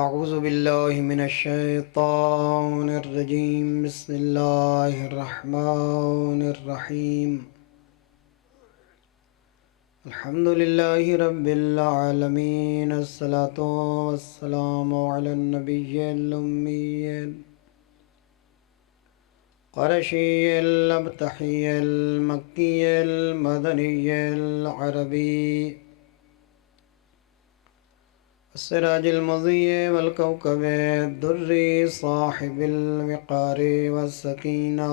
أعوذ بالله من الشيطان الرجيم. بسم الله الرحمن الرحيم. الحمد لله رب العالمين. الصلاة والسلام على النبي الأمي القرشي الأبتحي المكي المدني العربي السراج المضيء والكوكب الدري صاحب الوقار والسكينة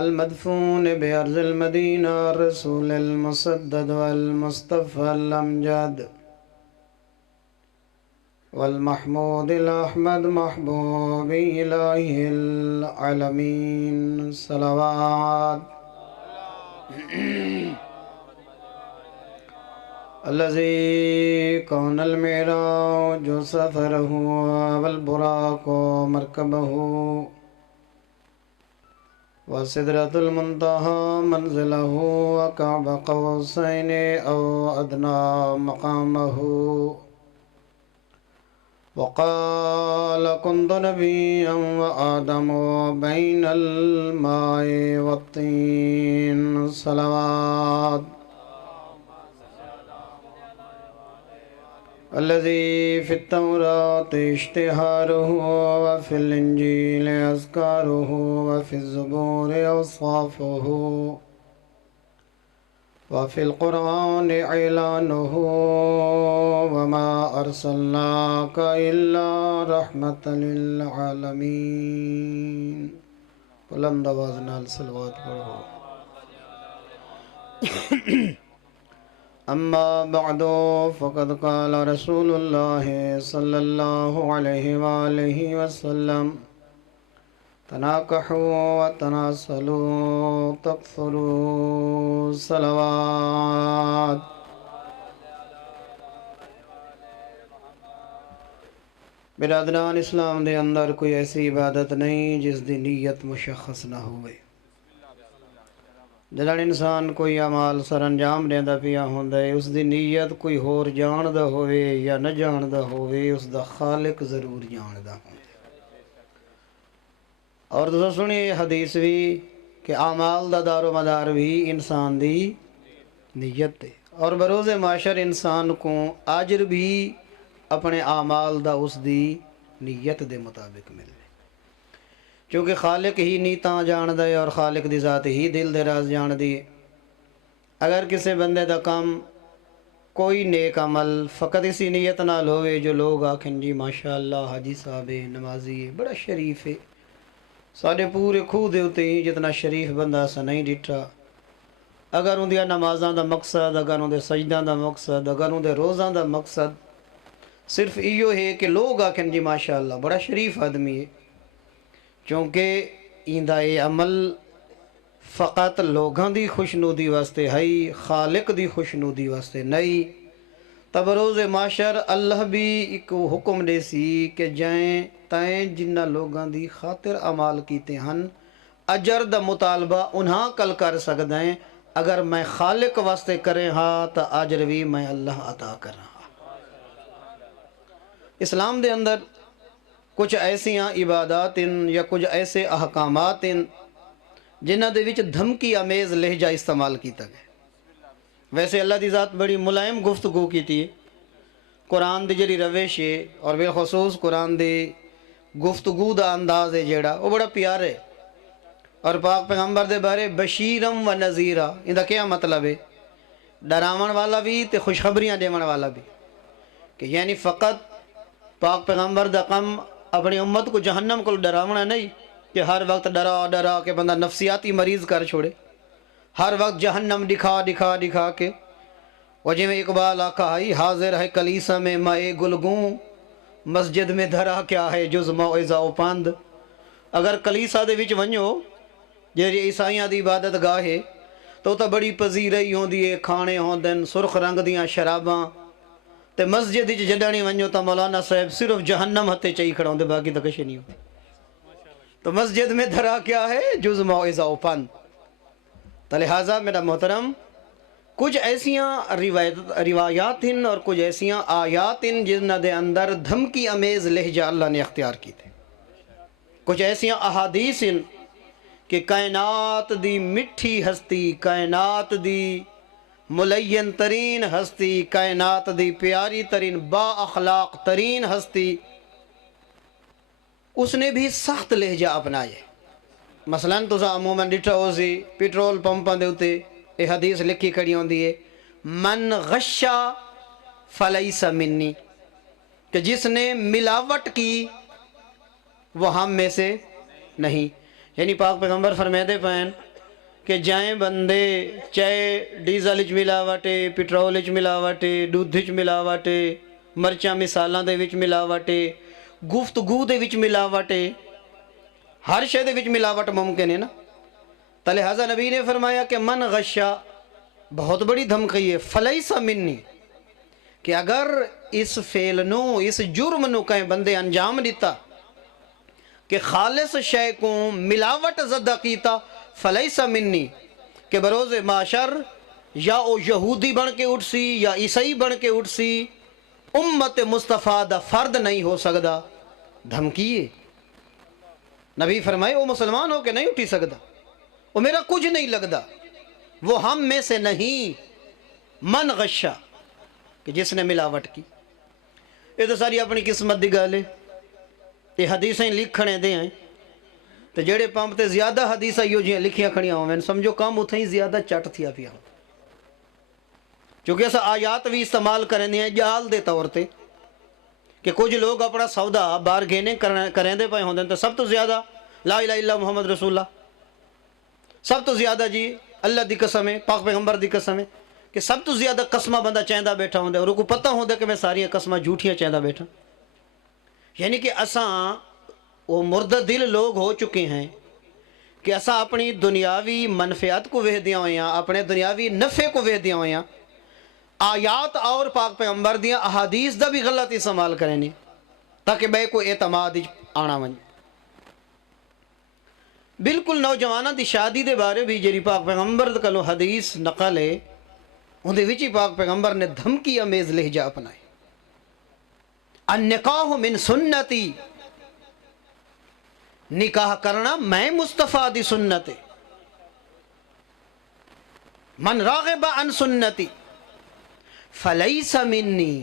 المدفون بأرض المدينة الرسول المسدد والمصطفى الأمجد والمحمود الأحمد محبوب إله العالمين صلوات الذي كون المعراج سفره والبراق مركبه وسدرة المنتهى منزله وكعب قوسين أو أدنى مقامه وقال كنت نبيا وآدم بين الماء والطين صلوات الذي في التوراة اشتهاره وفي الإنجيل أذكاره وفي الزبور أوصافه وفي القرآن إعلانه وما أرسلناك إلا رحمة للعالمين. بلند آواز نال صلوات پڑھو. أما بعد فقد قال رسول الله صلى الله عليه وآله وسلم تناكحوا وتناسلوا تكثروا صلوات. برادران اسلام دے اندر کوئی ایسی عبادت نہیں جس دی نیت مشخص نہ ہوئے. جدن انسان کوئی عمال سر انجام دیندا پیا ہوندا ہے اس دی نیت کوئی ہور جاندا ہوئے یا نہ جاندا ہوئے اس دا خالق ضرور جاندا ہوندا. اور دوسرا سنیے حدیث بھی کہ اعمال دا دار و مدار بھی انسان دی نیت ہے اور بروز معاشر انسان کو اجر بھی اپنے اعمال دا اس دی نیت دے مطابق ملے. کیونکہ خالق ہی نیتاں جاندہ ہے اور خالق دی ذات ہی دل دے راز جاندی ہے. اگر کسی بندے دا کام کوئی نیک عمل فقط اسی نیت نال ہوئے جو لوگ آکھیں جی ماشاءاللہ حاجی صاحب ہے نمازی ہے بڑا شریف ہے ساڑھے پورے کھو دے ہوتے ہی جتنا شریف بندہ سا نہیں ڈٹھا. اگر ان دیا نمازاں دا مقصد اگر ان دے سجداں دا مقصد اگر ان دے روزاں دا مقصد صرف ایو ہے کہ لوگ آکھیں جی ماشاءاللہ بڑا شریف آدمی ہے چونکہ ایندہ اے عمل فقط لوگاں دی خوشنودی واسطے ہے خالق دی خوشنودی واسطے نہیں. تب روز معاشر اللہ بھی ایک حکم دے سی کہ جائیں تائیں جنہ لوگاں دی خاطر عمال کیتے ہن اجر دا مطالبہ انہاں کل کر سکتے ہیں. اگر میں خالق واسطے کریں ہاں تا اجر بھی میں اللہ عطا کر رہا. اسلام دے اندر کچھ ایسیاں عبادات یا کچھ ایسے احکامات جنہ دے وچ دھمکی آمیز لہجہ استعمال کیتا گیا. ویسے اللہ دی ذات بڑی ملائم گفتگو کیتی ہے. قرآن دی جڑی روش ہے اور بالخصوص قرآن دی گفتگو دا انداز ہے جیڑا وہ بڑا پیارا ہے. اور پاک پیغمبر دے بارے بشیرم و نذیرہ ان دا کیا مطلب ہے؟ ڈراون والا بھی تے خوشخبریاں دیون والا بھی. کہ یعنی فقط پاک پیغمبر دا کم اپنی امت کو جہنم کو ڈراونا نہیں کہ ہر وقت ڈرا ڈرا کے بندہ نفسیاتی مریض کر چھوڑے ہر وقت جہنم دکھا دکھا دکھا کے. وجہ میں اقبال آقا ہے حاضر ہے کلیسا میں مائے گلگوں مسجد میں دھرا کیا ہے جز موعظہ و پند. اگر کلیسا دے وچ ونجو جیڑی عیسائیاں دی عبادت گاہ ہے تو بڑی پذیرائی ہوندی ہے کھانے ہوندن سرخ رنگ دیاں شراباں تے مسجد جڈانی ونجو تا مولانا صاحب صرف جہنم ہتے چاہی کھڑا ہوندے باقی تک کچھ نہیں ہوتے. تو مسجد میں دھرا کیا ہے جز موعظہ و پند. تو لہٰذا میرا محترم کچھ ایسیاں روایات ہیں اور کچھ ایسیاں آیات ہیں جنہاں دے اندر دھمکی امیز لہجہ اللہ نے اختیار کی تھے. کچھ ایسیاں احادیث ہیں کہ کائنات دی مٹھی ہستی، کائنات دی ملین ترین ہستی، کائنات دی پیاری ترین با اخلاق ترین ہستی، اس نے بھی سخت لہجہ اپنائے. مثلاً تو عموماً ڈٹھا ہو سی پیٹرول پمپاں دے اتے یہ حدیث لکھی کھڑی ہوندی ہے من غشا فلیس منی، کہ جس نے ملاوٹ کی وہ ہم میں سے نہیں. یعنی پاک پیغمبر فرمیدے پہن کہ جائیں بندے چاہے ڈیزل وچ ملاوٹے، پیٹرول وچ ملاوٹے، دودھ وچ ملاوٹے، مرچاں مثالاں دے وچ ملاوٹے، گفتگو دے وچ ملاوٹے، ہر شے دے وچ ملاوٹ ممکن ہے نا. تو لہٰذا نبی نے فرمایا کہ من غشا بہت بڑی دھمکی ہے، فلیس منی، کہ اگر اس فعل نو اس جرم نو کہیں بندے انجام دیتا کہ خالص شے کو ملاوٹ زدہ کیتا، فلیس منی، کہ بروز معاشر یا او یہودی بن کے اٹھ سی یا عیسائی بن کے اٹھ سی، امت مصطفیٰ دا فرد نہیں ہو سکدا. دھمکی ہے. نبی فرمائے وہ مسلمان ہو کے نہیں اٹھی سکدا، وہ میرا کچھ نہیں لگدا، وہ ہم میں سے نہیں. من غشا، کہ جس نے ملاوٹ کی. یہ تو ساری اپنی قسمت دی گل ہے. یہ حدیثیں لکھنے دے ہیں تو جڑے پمپ تے زیادہ حدیثیں یو جیاں لکھیاں کھڑیاں ہوئے سمجھو کام اتھیں ہی زیادہ چٹ تھیا پیا ہو. چونکہ ایسا آیات بھی استعمال کریں دے ہیں جہال دے طور تے کہ کچھ لوگ اپنا سودا بار گھینے کریں دے پائے ہوندے تو سب تو زیادہ لا الہ الا محمد رسول اللہ، سب تو زیادہ جی اللہ دی قسم ہے، پاک پیغمبر دی قسم ہے، کہ سب تو زیادہ قسمہ بندہ چاہندہ بیٹھا ہوندے اور کو پتہ ہوندے کہ میں ساری قسمہ جھوٹیاں چاہندہ بیٹھا. یعنی کہ اساں وہ مردہ دل لوگ ہو چکے ہیں کہ اساں اپنی دنیاوی منفعت کو وہ دیا ہوئے ہیں، اپنے دنیاوی نفع کو وہ دیا ہوئے ہیں، آیات اور پاک پیغمبر دیاں احادیث دا بھی غلط استعمال کریں تاکہ بے کو اعتماد آنا ون. بالکل نوجوانہ دی شادی دے بارے بھی جری پاک پیغمبر کلو حدیث نقل ہے اندھے وچی پاک پیغمبر نے دھمکی امیز لہجہ اپنائے. النکاح من سنتی، نکاح کرنا میں مصطفیٰ دی سنت ہے. من راغب عن سنتی فلیس منی،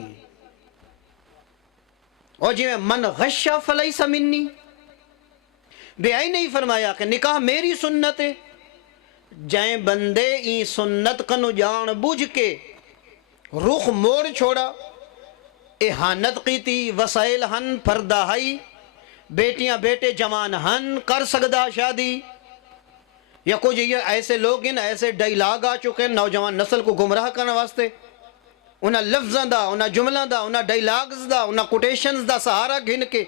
اور جی من غشا فلیس منی، بے آئی نہیں فرمایا کہ نکاح میری سنت ہے. جائیں بندے ای سنت کنو جان بوجھ کے رخ موڑ چھوڑا، احانت قیتی، وسائل ہن پردہ ہائی، بیٹیاں بیٹے جوان ہن کر سکدا شادی، یا کچھ یہ ایسے لوگ ہیں ایسے ڈائیلاگ آ چکے ہیں نوجوان نسل کو گمراہ کرنے واسطے، انہاں لفظاں دا، انہاں جملہ دا، انہاں ڈائیلاگز دا، انہاں کوٹیشنز دا سہارا گھن کے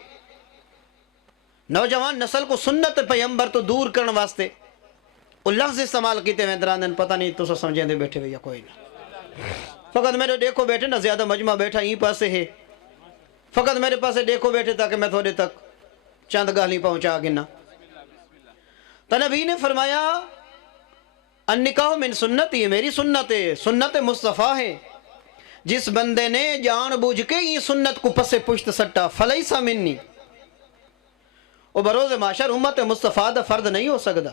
نوجوان نسل کو سنت پیغمبر تو دور کرنے واسطے وہ لفظ استعمال کیتے ہیں دران پتہ نہیں تو سمجھیں دے بیٹھے ہوئے یا کوئی نہ. فقط میرے دیکھو بیٹھے نہ زیادہ مجمع بیٹھا ہی پاسے ہے، فقط میرے پاسے دیکھو بیٹھے تاکہ میں تھوڑے تک چند گالی پہنچا گنا. تو نبی نے فرمایا النکاح من سنتی، میری سنت ہے، سنت مصطفیٰ ہے. جس بندے نے جان بوجھ کے یہ سنت کو پس پشت سٹا فلیسا منی، وہ بروز معاشر امت مصطفیٰ دا فرد نہیں ہو سکتا،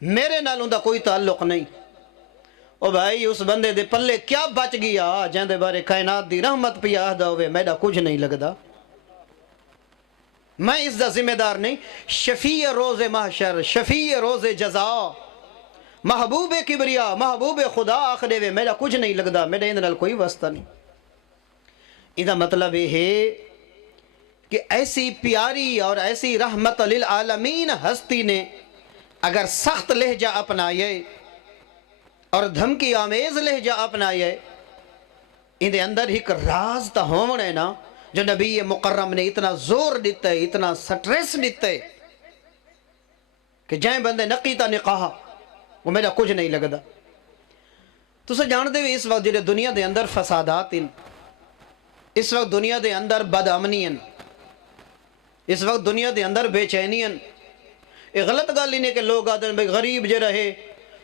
میرے نالوں دا کوئی تعلق نہیں. او بھائی اس بندے دے پلے کیا بچ گیا جہاں دے بارے کائنات دی رحمت پہ آہدہ ہوئے میڈا کچھ نہیں لگدا، میں اس دا ذمہ دار نہیں. شفیع روز محشر، شفیع روز جزا، محبوب کبریا، محبوب خدا آخرے وے میرا کچھ نہیں لگدا، میرے اندر کوئی واسطہ نہیں. اس دا مطلب یہ ہے کہ ایسی پیاری اور ایسی رحمت للعالمین ہستی نے اگر سخت لہجہ اپنائے اور دھمکی آمیز لہجہ اپنائے، ان دے اندر ایک راز تا ہومن ہے نا جو نبی مکرم نے اتنا زور دیتا ہے، اتنا سٹریس دیتا ہے کہ جائیں بندے نقیتا نقاہا وہ میرا کچھ نہیں لگدا. تو سے جان دے اس وقت جڑے دنیا دے اندر فسادات ہیں، اس وقت دنیا دے اندر بد امنی ہیں، اس وقت دنیا دے اندر بے چینی ہیں. یہ غلط گل ہی نہیں کہ لوگ آدھے بھائی غریب جے رہے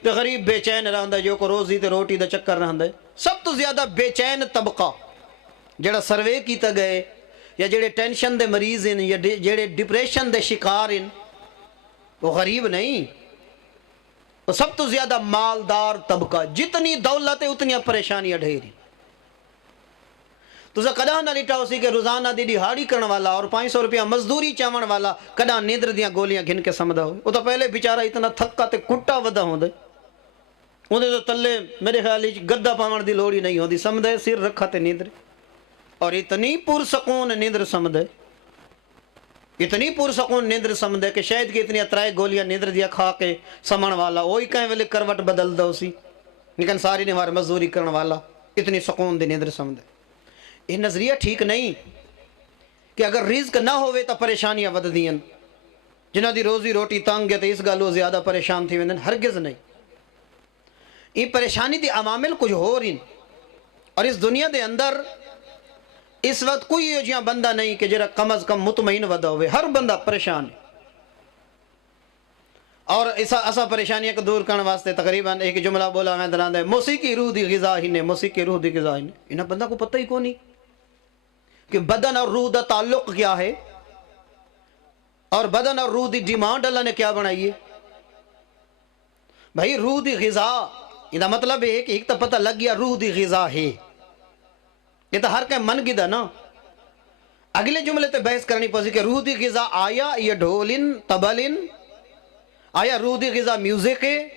تے غریب بے چین رہندا جو کو روزی تے روٹی دا چکر رہندا ہے۔ سب تو زیادہ بے چین طبقہ جڑا سروے کیتا گئے یا جڑے ٹینشن دے مریض ہیں یا جڑے ڈپریشن دے شکار ہیں وہ غریب نہیں، وہ سب تو زیادہ مالدار طبقہ۔ جتنی دولت ہے اتنی پریشانیاں ڈھیری۔ تو کدا نہ لٹا اسی کہ روزانہ دی دہاڑی کرن والا اور 500 روپیہ مزدوری چاون والا کدا نیندر دیاں گولیاں گھن کے سمدا ہوئے۔ وہ تو پہلے بیچارہ اتنا تھکا تے کٹا ودا ہوندے، اندے تو تلے میرے خیال گدا پاون دی لوڑ ہی نہیں ہوندی، سمدے سر رکھا تے نیندر، اور اتنی پرسکون نیندر سمدے، اتنی پرسکون نیندر سمدے کہ شاید کہ اتنی اترائے گولیاں نیندر دیا کھا کے سمن والا وہی کہیں ویلے کروٹ بدل دو سی، لیکن ساری نے مزدوری کرن والا اتنی سکون دی نیندر سمدے۔ یہ نظریہ ٹھیک نہیں کہ اگر رزق نہ ہوئے تو پریشانیاں ود دین، جنہ دی روزی روٹی تنگ ہے تو اس گالوں زیادہ پریشان تھی ویندن، ہرگز نہیں۔ یہ پریشانی دی عوامل کچھ ہو رہی، اور اس دنیا دے اندر اس وقت کوئی یہ جہاں بندہ نہیں کہ جرا کم از کم مطمئن ودا ہوئے، ہر بندہ پریشان ہے۔ اور ایسا پریشانیاں کو دور کرنے واسطے تقریباً ایک جملہ بولا میں دران دے، موسیقی روح دی غذا ہی نے، موسیقی روح دی غذا ہی نے۔ انہاں بندہ کو پتہ ہی کون نہیں کہ بدن اور روح دا تعلق کیا ہے، اور بدن اور روح دی ڈیمانڈ اللہ نے کیا بنائی ہے۔ بھائی روح دی غذا، یہ مطلب ہے کہ ایک تو پتہ لگ گیا روح دی غذا ہے، یہ تو ہر کہیں من گدا نا۔ اگلے جملے تے بحث کرنی پوسی کہ روح دی غذا آیا یہ ڈھولن طبلن، آیا روح دی غذا میوزک ہے۔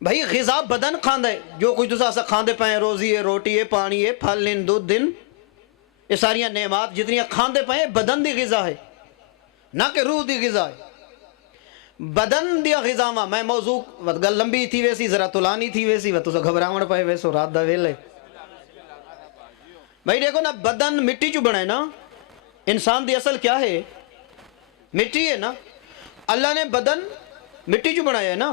بھائی غذا بدن کھاندہ ہے، جو کچھ دوسرا سا کھاندے پائیں، روزی ہے، روٹی ہے، پانی ہے، پھل ہیں، دودھ دن، یہ ساریاں نعمات جتنیاں کھاندے پائیں بدن دی غذا ہے، نہ کہ روح دی غذا ہے۔ بدن دیا غذا میں موضوع گل لمبی تھی ویسی، ذرا طولانی تھی ویسی، تو گھبراون پائے ویسو رات دا ویلے۔ بھائی دیکھو نا، بدن مٹی چو بنا ہے نا، انسان دی اصل کیا ہے؟ مٹی ہے نا۔ اللہ نے بدن مٹی چو بنایا ہے نا،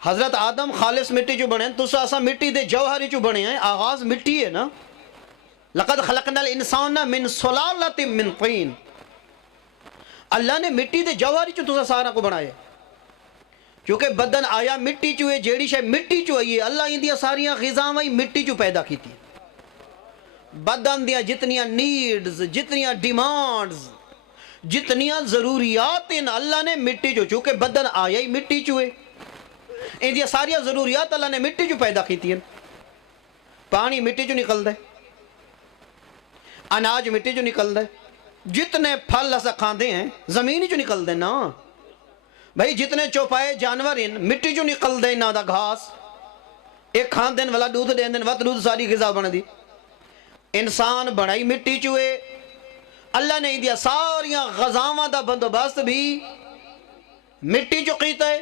حضرت آدم خالص مٹی چو بنے ہیں، تو اسا مٹی دے جوہری چو بنے ہیں، آغاز مٹی ہے نا۔ لقد خلقنا الانسان من سلالۃ من طین، اللہ نے مٹی دے جوہری چو تو سارا کو بنایا، کیونکہ بدن آیا مٹی چو ہے، جیڑی شے مٹی چو آئی ہے، اللہ اندیا ساریاں غذاواں مٹی چو پیدا کی تھی۔ بدن دیا جتنیاں نیڈز، جتنیاں ڈیمانڈز، جتنیاں ضروریات ہیں اللہ نے مٹی چو، چونکہ بدن آیا ہی مٹی چو ہے، اندیا ساریاں ضروریات اللہ نے مٹی چو پیدا کی تھی۔ پانی مٹی چو نکل دے، اناج مٹی چو نکل دے، جتنے پھل ایسا کھاندے ہیں زمین چو نکل دے نا۔ بھائی جتنے چوپائے جانور ہیں مٹی چو نکل دے نا، دا گھاس ایک کھان دین والا دودھ دین دین وقت دودھ ساری غذا بن دی۔ انسان بنائی مٹی چو ہے، اللہ نے دیا ساریاں غذاواں دا بندوبست بھی مٹی چو کیتا ہے۔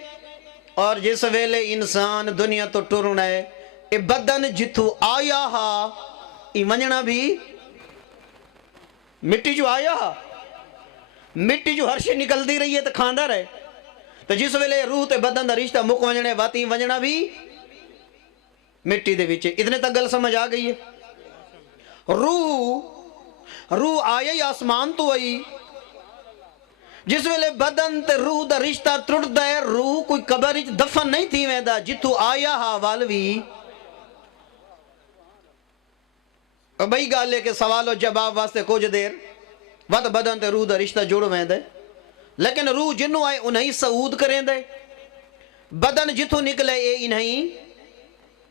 اور جس ویلے انسان دنیا تو ٹرنا ہے، اے بدن جتھو آیا ہا ای ونجنا بھی مٹی جو آیا ہا، مٹی جو ہر شے نکل دی رہی ہے تو کھاندہ رہے، تو جس ویلے روح تے بدن دا رشتہ مک ونجنے واتی ونجنا بھی مٹی دے وچے۔ اتنے تک گل سمجھ آ گئی ہے۔ روح آیا ہی آسمان تو آئی، جس ویلے بدن تے روح دا رشتہ ٹرٹ دا ہے، روح کوئی قبر دفن نہیں تھی ویندا، جتھو آیا ہا والوی۔ بھئی گالے کے سوال و جواب واسطے کچھ دیر وقت بدن تے روح دا رشتہ جوڑ ویندے، لیکن روح جنوں آئے انہیں سعود کریں دے، بدن جتھو نکلے اے انہیں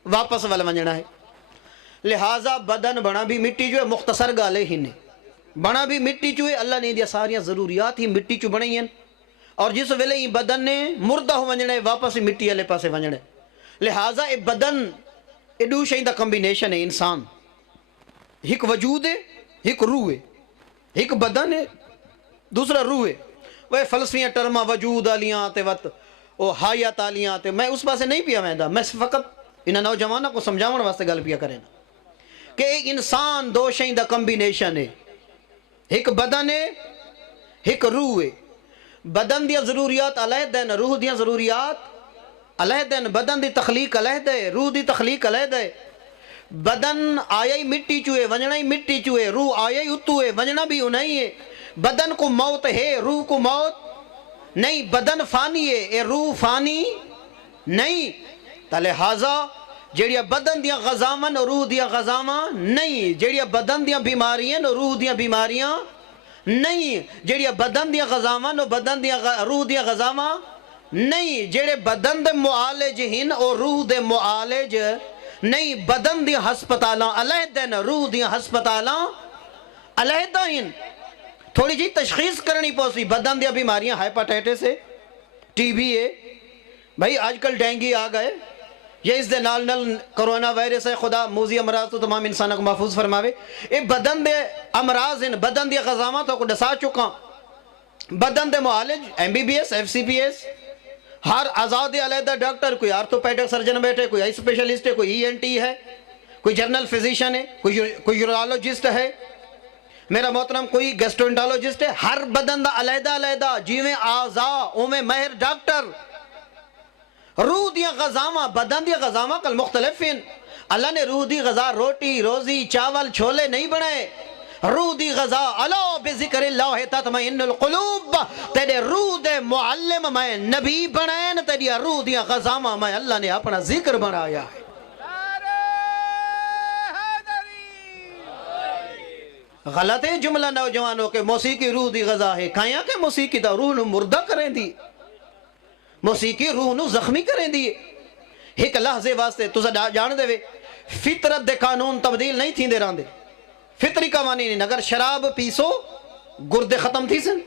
واپس ول ونجنا ہے۔ لہٰذا بدن بنا بھی مٹی جو ہے، مختصر گالے ہی نے بنا بھی مٹی چو ہے، اللہ نے دیا ساریاں ضروریات ہی مٹی چو بنائی ہیں، اور جس ویلے ہی بدن نے مردہ ہو ونجنا ہے واپس ہی مٹی والے پاسے ونجنا ہے۔ لہٰذا اے بدن اے دو شئیں دا کمبینیشن ہے، انسان ایک وجود ہے، ایک روح ہے، ایک بدن ہے، دوسرا روح ہے۔ وہ فلسفیاں ٹرما وجود آلیاں تے وقت وہ حیات آلیاں تے میں اس پاسے نہیں پیا ویندا، میں فقط انہاں نوجوانوں کو سمجھاون واسطے گل پیا کریں کہ ایک انسان دو شئیں دا کمبینیشن ہے، ایک بدن ہے، ایک روح ہے۔ بدن دیا ضروریات علیحدہ ہیں، روح دیا ضروریات علیحدہ ہیں۔ بدن دی تخلیق علیحدہ ہے، روح دی تخلیق علیحدہ ہے۔ بدن آیا ہی مٹی چوئے، ونجنا ہی مٹی چوئے، روح آیا ہی اتو ہے، ونجنا بھی انہیں ہے۔ بدن کو موت ہے، روح کو موت نہیں بدن فانی ہے اے روح فانی نہیں تا لہٰذا جیڑیا بدن دیا غذاواں روح دیا غذاواں نہیں جیڑیا بدن دیا بیماریاں روح دیا بیماریاں نہیں جیڑیا بدن دیا غذاواں بدن دیا روح دیا غذاواں نہیں جیڑے بدن دے معالج ہن اور روح دے معالج نہیں بدن دیا ہسپتالاں علیحدہ ن روح دیا ہسپتالاں علیحدہ ہن تھوڑی جی تشخیص کرنی پوسی بدن دیا بیماریاں ہائپاٹائٹس ہے ٹی بی ہے بھائی آج کل ڈینگی آ گئے یہ اس دے نال کرونا وائرس ہے خدا موذی امراض تو تمام انسانوں کو محفوظ فرماوے اے بدن دے امراض ہیں بدن دیا غذاواں تو کو ڈسا چکا بدن دے معالج M B B S F C P S ہر آزاد علیحدہ ڈاکٹر کوئی آرتھوپیڈک سرجن بیٹھے کوئی آئی اسپیشلسٹ ہے کوئی ای این ٹی ہے کوئی جنرل فزیشین ہے کوئی یورولوجسٹ ہے میرا محترم کوئی گیسٹرونٹالوجسٹ ہے ہر بدن دا علیحدہ علیحدہ جیویں آزا اویں مہر ڈاکٹر روح دیا غذاواں بدن دیا غذاواں کل مختلف ہیں اللہ نے روح دی غذا روٹی روزی چاول چھولے نہیں بنائے روح دی غذا الا بذکر اللہ تطمئن القلوب تیرے روح دے معلم میں نبی بنائے نا تیری روح دیا غذاواں میں اللہ نے اپنا ذکر بنایا ہے غلط ہے جملہ نوجوانوں کے موسیقی روح دی غذا ہے کھایا کہ موسیقی دا روح نو مردہ کریں دی موسیقی روح نو زخمی کریں دی ایک لحظے واسطے تو جان دے وے فطرت دے قانون تبدیل نہیں تھی دے رہاں دے فطری قوانین اگر شراب پیسو گردے ختم تھی سن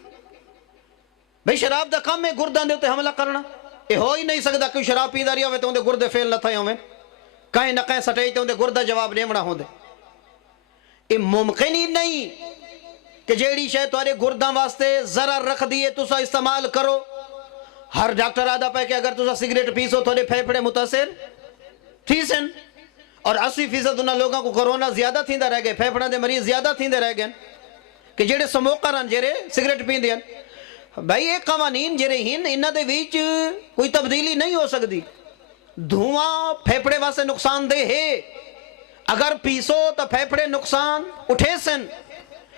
بھئی شراب دا کام ہے گردان دے ہوتے حملہ کرنا یہ ہو ہی نہیں سکتا کہ شراب پی داری ہوئے تو اندے گردے فیل نہ تھے ہوئے کہیں نہ کہیں سٹائی تو اندے گردہ جواب نیمڑا ہوں دے یہ ممکن ہی نہیں کہ جیڑی شاید تمہارے گرداں واسطے ضرر رکھ دیئے تسا استعمال کرو ہر ڈاکٹر آدھا پہ کہ اگر تسا سگریٹ پیسو تھوڑے پھیپڑے متاثر تھی سن اور 80% انہاں لوگوں کو کرونا زیادہ تھی دے رہ گئے پھیپڑا دے مریض زیادہ تھی دے رہ گئے کہ جیڑے سموکران جیڑے سگریٹ پین دیں بھائی ایک قوانین جیڑے ہن انہاں دے ویچ کوئی تبدیلی نہیں ہو سکتی دھواں پھیپڑے واسطے نقصان دہ ہے اگر پیسو تو پھیپڑے نقصان اٹھے سن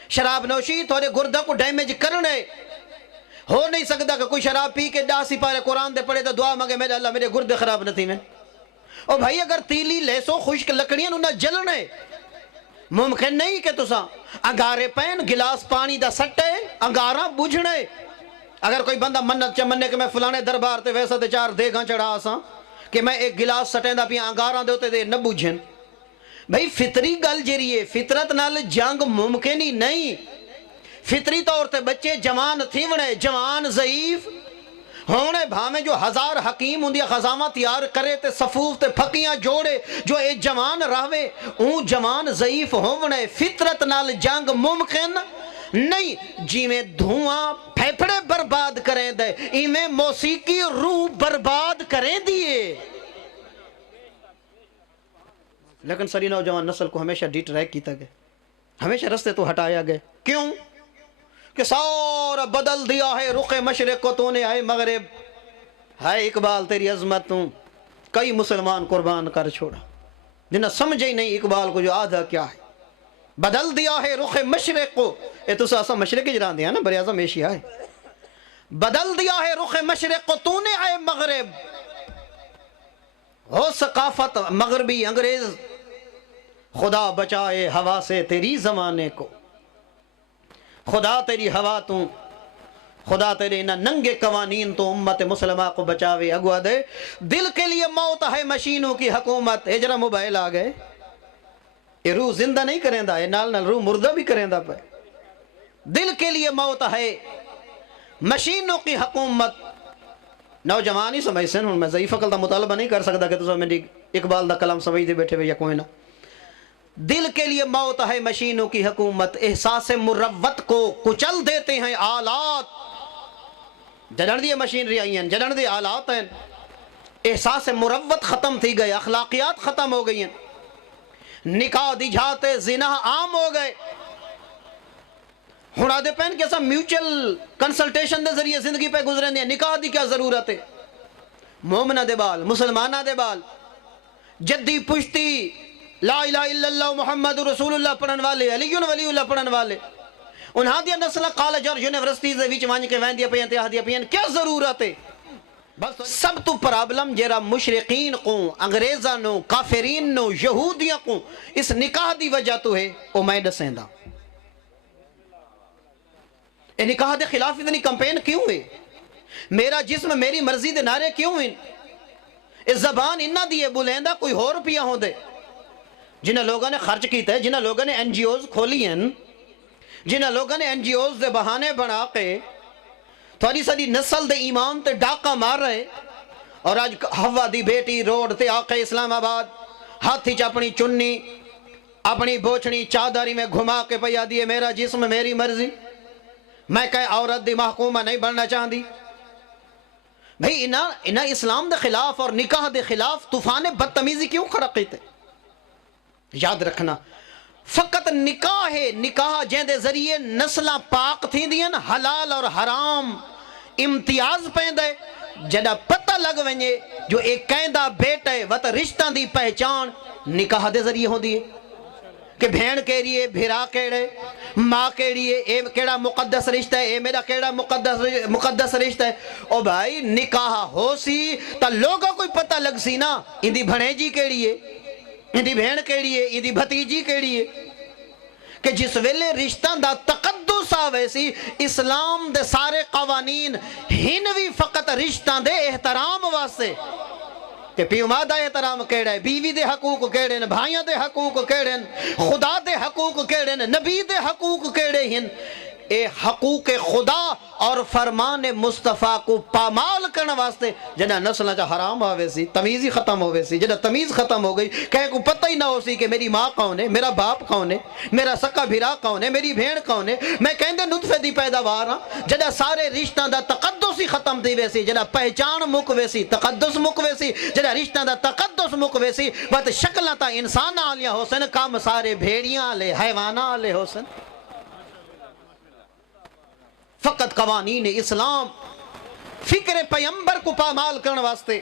شراب نوشی تھوڑے گردہ کو ڈیمیج کرنے ہو نہیں سکتا کہ کوئی شراب پی کے 10 سپارے قرآن دے پڑھے تو دعا مانگے میرے اللہ میرے گردے خراب نہ تھی میں اور بھائی اگر تیلی لیسو خشک لکڑیاں انہیں جلنے ممکن نہیں کہ تسا انگارے پین گلاس پانی دا سٹے انگارہ بجھنے اگر کوئی بندہ منت چمنے کہ میں فلانے دربار تے ویسا تے 4 دیگاں چڑھا سا کہ میں ایک گلاس سٹیں دا پیا انگارہ دے ہوتے دے نہ بجھن بھئی فطری گل جیری ہے فطرت نال جنگ ممکن ہی نہیں فطری طور تے بچے جوان تھی ونے جوان ضعیف ہونے بھامے جو 1000 حکیم اندیا خزامہ تیار کرے تے صفوف تے پھکیاں جوڑے جو اے جوان رہوے اون جوان ضعیف ہونے فطرت نال جنگ ممکن نہیں جی میں دھواں پھیپڑے برباد کریں دے ایمیں موسیقی روح برباد کریں دیئے لیکن ساری نوجوان نسل کو ہمیشہ ڈیٹریک کیتا گئے ہمیشہ رستے تو ہٹایا گئے کیوں کہ سارا بدل دیا ہے رخ مشرق کو تو نے آئے مغرب ہائے اقبال تیری عظمت تو کئی مسلمان قربان کر چھوڑا جنہیں سمجھے ہی نہیں اقبال کو جو آدھا کیا ہے بدل دیا ہے رخ مشرق کو اے تو ساسا مشرق ہی جران دیا نا بر اعظم ایشیا ہے بدل دیا ہے رخ مشرق کو تو نے آئے مغرب ہو ثقافت مغربی انگریز خدا بچائے ہوا سے تیری زمانے کو خدا تیری ہوا تو خدا تیرے انہا ننگے قوانین تو امت مسلمہ کو بچاوے اگوا دے دل کے لیے موت ہے مشینوں کی حکومت اجرا موبائل آ گئے یہ روح زندہ نہیں کریں دا یہ نال نال روح مردہ بھی کریں دا پہ دل کے لیے موت ہے مشینوں کی حکومت نوجوانی سمجھ سن میں ضعیف عقل دا مطالبہ نہیں کر سکتا کہ تو میری اقبال دا کلام سمجھ دے بیٹھے ہوئے یا کوئی نہ دل کے لیے موت ہے مشینوں کی حکومت احساس مروت کو کچل دیتے ہیں آلات جڑن دی مشینری آئی ہیں جڑن دی آلات ہیں احساس مروت ختم تھی گئے اخلاقیات ختم ہو گئی ہیں نکاح دی جاتے زنا عام ہو گئے ہن آدھے پہن کیسا میوچل کنسلٹیشن دے ذریعے زندگی پہ گزریں دیا نکاح دی کیا ضرورت ہے مومنہ دے بال مسلمانہ دے بال جدی پشتی لا الہ الا اللہ محمد رسول اللہ پڑھن والے علی ولی اللہ پڑھن والے انہاں دیا نسلہ کالج اور یونیورسٹیز دے وچ وانج کے ویندیا پئیں تے آہدیا پئیں کیا ضرورت ہے؟ سب تو پرابلم جیرا مشرقین کو، انگریزاں نو، کافرین نو، یہودیاں کو اس نکاح دی وجہ تو ہے او میں دسیں دا۔ اے نکاح دے خلاف اتنی کمپین کیوں ہے؟ میرا جسم میری مرضی دے نعرے کیوں ہیں؟ اس زبان انہاں دی بلیندہ کوئی ہو روپیہ ہوں دے، جنہاں لوگوں نے خرچ کیتا ہے، جنہاں لوگوں نے این جی اوز کھولی ہیں، جنہاں لوگوں نے این جی اوز دے بہانے بنا کے تھوڑی ساری نسل دے ایمان تے ڈاکہ مار رہے، اور آج ہوا دی بیٹی روڈ تے آقے اسلام آباد ہاتھی چ اپنی چنی اپنی بوچھنی چادری میں گھما کے پیا دیے میرا جسم میری مرضی، میں کہیں عورت دی محکومہ نہیں بننا چاہتی۔ بھئی انہاں اسلام دے خلاف اور نکاح دے خلاف طوفان بدتمیزی کیوں خرقی تے؟ یاد رکھنا فقط نکاح ہے، نکاح جن دے ذریعے نسلاں پاک تھی دیں، حلال اور حرام امتیاز پیندے، جڑا پتہ لگ ونجے جو ایک کہندہ بیٹا ہے وط رشتہ دی پہچان نکاح دے ذریعے ہو دیئے کہ بھین کیڑی ہے، بھیرا کیڑے، ماں کیڑی ہے، اے کیڑا مقدس رشتہ ہے، اے میرا کیڑا مقدس رشتہ ہے۔ او بھائی نکاح ہو سی تا لوگوں کوئی پتہ لگ سی نا اندی بھنیجی کیڑی ہے، اندی بھین کیڑی ہے، اندی بھتیجی کیڑی ہے، کہ جس ویلے رشتہ دا تقدس آوے سی اسلام دے سارے قوانین ہنوی فقط رشتہ دے احترام واسطے کہ پیو ماں دا احترام کیڑا ہے، بیوی دے حقوق کیڑے ہیں، بھائیاں دے حقوق کیڑے ہیں، خدا دے حقوق کیڑے ہیں، نبی دے حقوق کیڑے ہیں، اے حقوق خدا اور فرمان مصطفیٰ کو پامال کرنے واسطے جنہاں نسلہ چا حرام آوے سی، تمیز ہی ختم ہوئے سی، جنہاں تمیز ختم ہو گئی کہیں کو پتہ ہی نہ ہو سی کہ میری ماں کون ہے، میرا باپ کون ہے، میرا سکا بھیرا کون ہے، میری بھین کون ہے، میں کہیں دے نطفے دی پیداوار ہاں، جنہاں سارے رشتہ دا تقدس ہی ختم دی ویسی، جنہاں پہچان مک ویسی، تقدس مک ویسی، جنہاں رشتہ دا تقدس مک ویسی، بات شکلہ تا انسان آلیاں ہو سن، کام سارے بھیڑیاں آلے، حیوانہ آلے ہو سن۔ فقط قوانین اسلام فکر پیمبر کو پامال کرنے واسطے،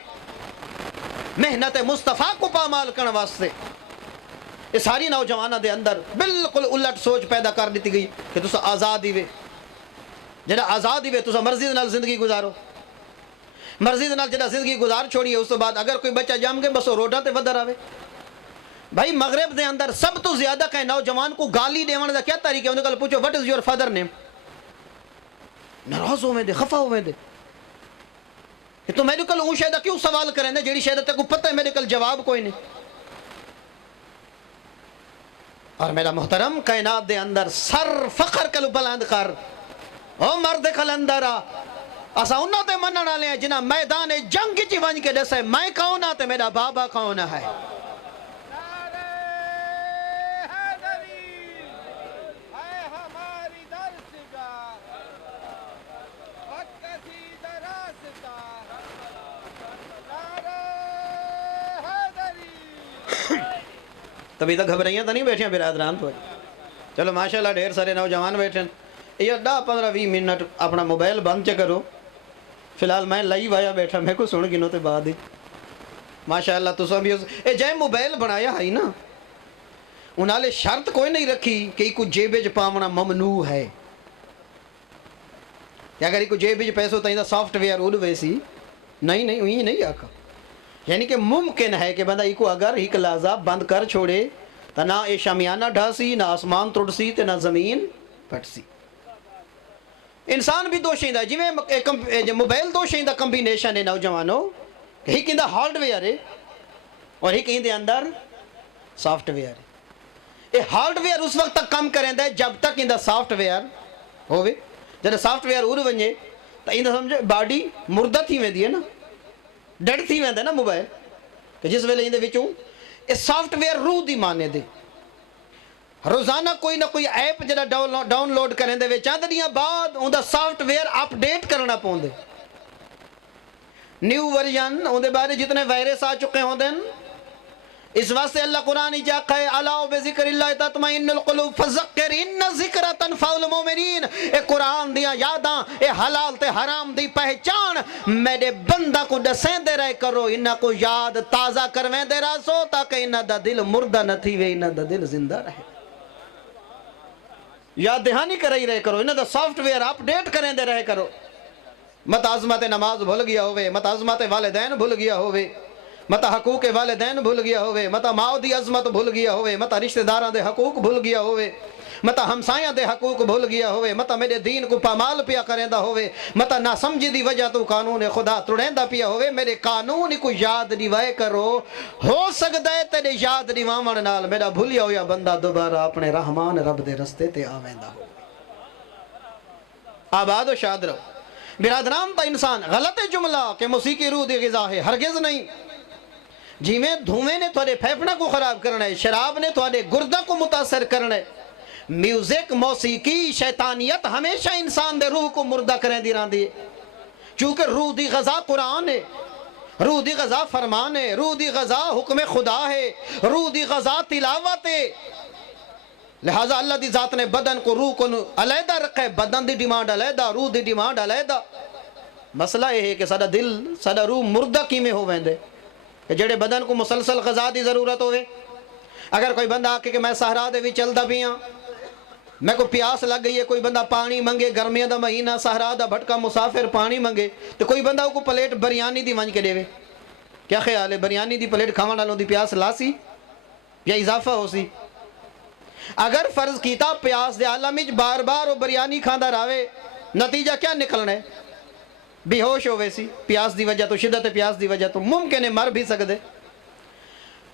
محنت مصطفیٰ کو پامال کرنے واسطے اس ساری نوجوانہ دے اندر بالکل الٹ سوچ پیدا کر دیتی گئی کہ تسا آزادی وے، جنہا آزادی وے تسا مرضی نال زندگی گزارو، مرضی نال جنہا زندگی گزار چھوڑی ہے، اس تو بعد اگر کوئی بچہ جم گئے بس وہ روڈا تے ودر آوے۔ بھائی مغرب دے اندر سب تو زیادہ کہیں نوجوان کو گالی دیوان دا کیا طریقہ ہے؟ انہوں نے کہا پوچھو what is your father name؟ ناراض ہوئے دے، خفا ہوئے دے کہ تو میڈیکل اون شہدہ کیوں سوال کریں دے جیڑی شہدہ تے کو پتہ ہے میڈیکل جواب کوئی نہیں۔ اور میرا محترم کائنات دے اندر سر فخر کلو بلند کر او مرد کلندرہ اسا انہوں تے منن والے ہیں جنہاں میدان جنگ چی ونج کے دسے میں کون تے میرا بابا کون ہے۔ تبھی تک گھبرائیاں تو نہیں بیٹھیں برادران تو چلو ماشاءاللہ ڈھیر سارے نوجوان بیٹھیں یہ 10-15-20 منٹ اپنا موبائل بند چا کرو۔ فی الحال میں لائیو آیا بیٹھا میں کو سن گنوں تے بعد ہی ماشاءاللہ تو سب اے جائے موبائل بنایا ہے نا انہاں لے شرط کوئی نہیں رکھی کہ ایک کو جیبے جو پامنا ممنوع ہے یا اگر ایک کو جیبے جو پیسوں تاہی دا سافٹ ویئر اڑ ویسی نہیں وہی نہیں آکا، یعنی کہ ممکن ہے کہ بندہ ایک اگر ایک لحظہ بند کر چھوڑے تو نہ اے شامیانہ ڈھاسی نہ آسمان تڑ سی تے نہ زمین پھٹ سی۔ انسان بھی دو شہندہ جی میں موبائل دو شہندہ کمبینیشن ہے نوجوانوں کہ ایک اندہ ہارڈ ویئر ہے اور ایک اندہ اندر سافٹ ویئر ہے۔ اے ہارڈ ویئر اس وقت تک کم کریں دے جب تک اندہ سافٹ ویئر ہوئے، جب سافٹ ویئر اڑ ونجے تو اندہ سمجھے باڈی مردہ تھی میں دیئے نا ڈیڈ تھی ویندے نا موبائل کہ جس ویلے اندے وچوں اے سافٹ ویئر روح دی مانے دے روزانہ کوئی نہ کوئی ایپ جڑا ڈاؤن لوڈ کریں دے وے چاند دیاں بعد اون دا سافٹ ویئر اپ ڈیٹ کرنا پون دے نیو ورژن اون دے بارے جتنے وائرس آ چکے ہوں دیں اس واسطے اللہ قرآن ہی جاکھا ہے علاؤ بے ذکر اللہ تطمئن القلوب فذکر ان ذکر تنفع المومنین۔ اے قرآن دیا یاداں اے حلال تے حرام دی پہچان میرے بندہ کو ڈسیں دے رہے کرو انہا کو یاد تازہ کرویں دے رہا سو تاکہ انہا دا دل مردہ نہ تھی وے انہا دا دل زندہ رہے۔ یاد دہانی کرائی رہے کرو، انہاں دا سافٹ ویئر اپ ڈیٹ کریں دے رہے کرو. مت عظمت نماز بھول گیا ہوئے، مت عظمت والدین بھول گیا ہوئے، مت حقوق والدین بھول گیا ہوئے، مت ماں دی عظمت بھول گیا ہوئے، مت رشتہ داراں دے حقوق بھول گیا ہوئے، مت ہمسایاں دے حقوق بھول گیا ہوئے، مت میرے دین کو پامال پیا کریندا ہوئے، مت نہ سمجھی دی وجہ تو قانون خدا توڑیندا پیا ہوئے. میرے قانون کو یاد دیوائے کرو، ہو سکدا ہے تیرے یاد دیواون نال میرا بھولیا ہویا بندہ دوبارہ اپنے رحمان رب دے رستے تے آویندا ہو. آباد و شاد رہو. برادران تا انسان غلط جملہ کہ موسیقی روح دی غذا ہے، ہرگز نہیں. جی میں دھوئے نے تھوڑے پھیپھڑا کو خراب کرنا ہے، شراب نے تھوڑے گردہ کو متاثر کرنا ہے. میوزک، موسیقی، شیطانیت ہمیشہ انسان دے روح کو مردہ کریں دی رہن دی. چونکہ روح دی غذا قرآن ہے، روح دی غذا فرمان ہے، روح دی غذا حکم خدا ہے، روح دی غذا تلاوت ہے. لہٰذا اللہ دی ذات نے بدن کو روح کو علیحدہ رکھے، بدن دی ڈیمانڈ علیحدہ، روح دی ڈیمانڈ علیحدہ. مسئلہ یہ ہے کہ ساڈا دل ساڈا روح مردہ کیویں ہو ویندے کہ جڑے بدن کو مسلسل غذا دی ضرورت ہوئے. اگر کوئی بندہ آکے کہ میں صحرا دے وچ چلدا پیاں، میں کو پیاس لگ گئی ہے، کوئی بندہ پانی منگے، گرمیاں دا مہینہ صحرا دا بھٹکا مسافر پانی منگے، تو کوئی بندہ کو پلیٹ بریانی دی ونج کے دے وے. کیا خیال ہے بریانی دی پلیٹ کھاون والوں دی پیاس لاسی یا اضافہ ہو سی؟ اگر فرض کیتا پیاس دے عالم وچ بار بار وہ بریانی کھاندا رہے، نتیجہ کیا نکلنا ہے؟ بے ہوش ہوئے سی پیاس دی وجہ تو، شدت پیاس دی وجہ تو، ممکن ہے مر بھی سکدے.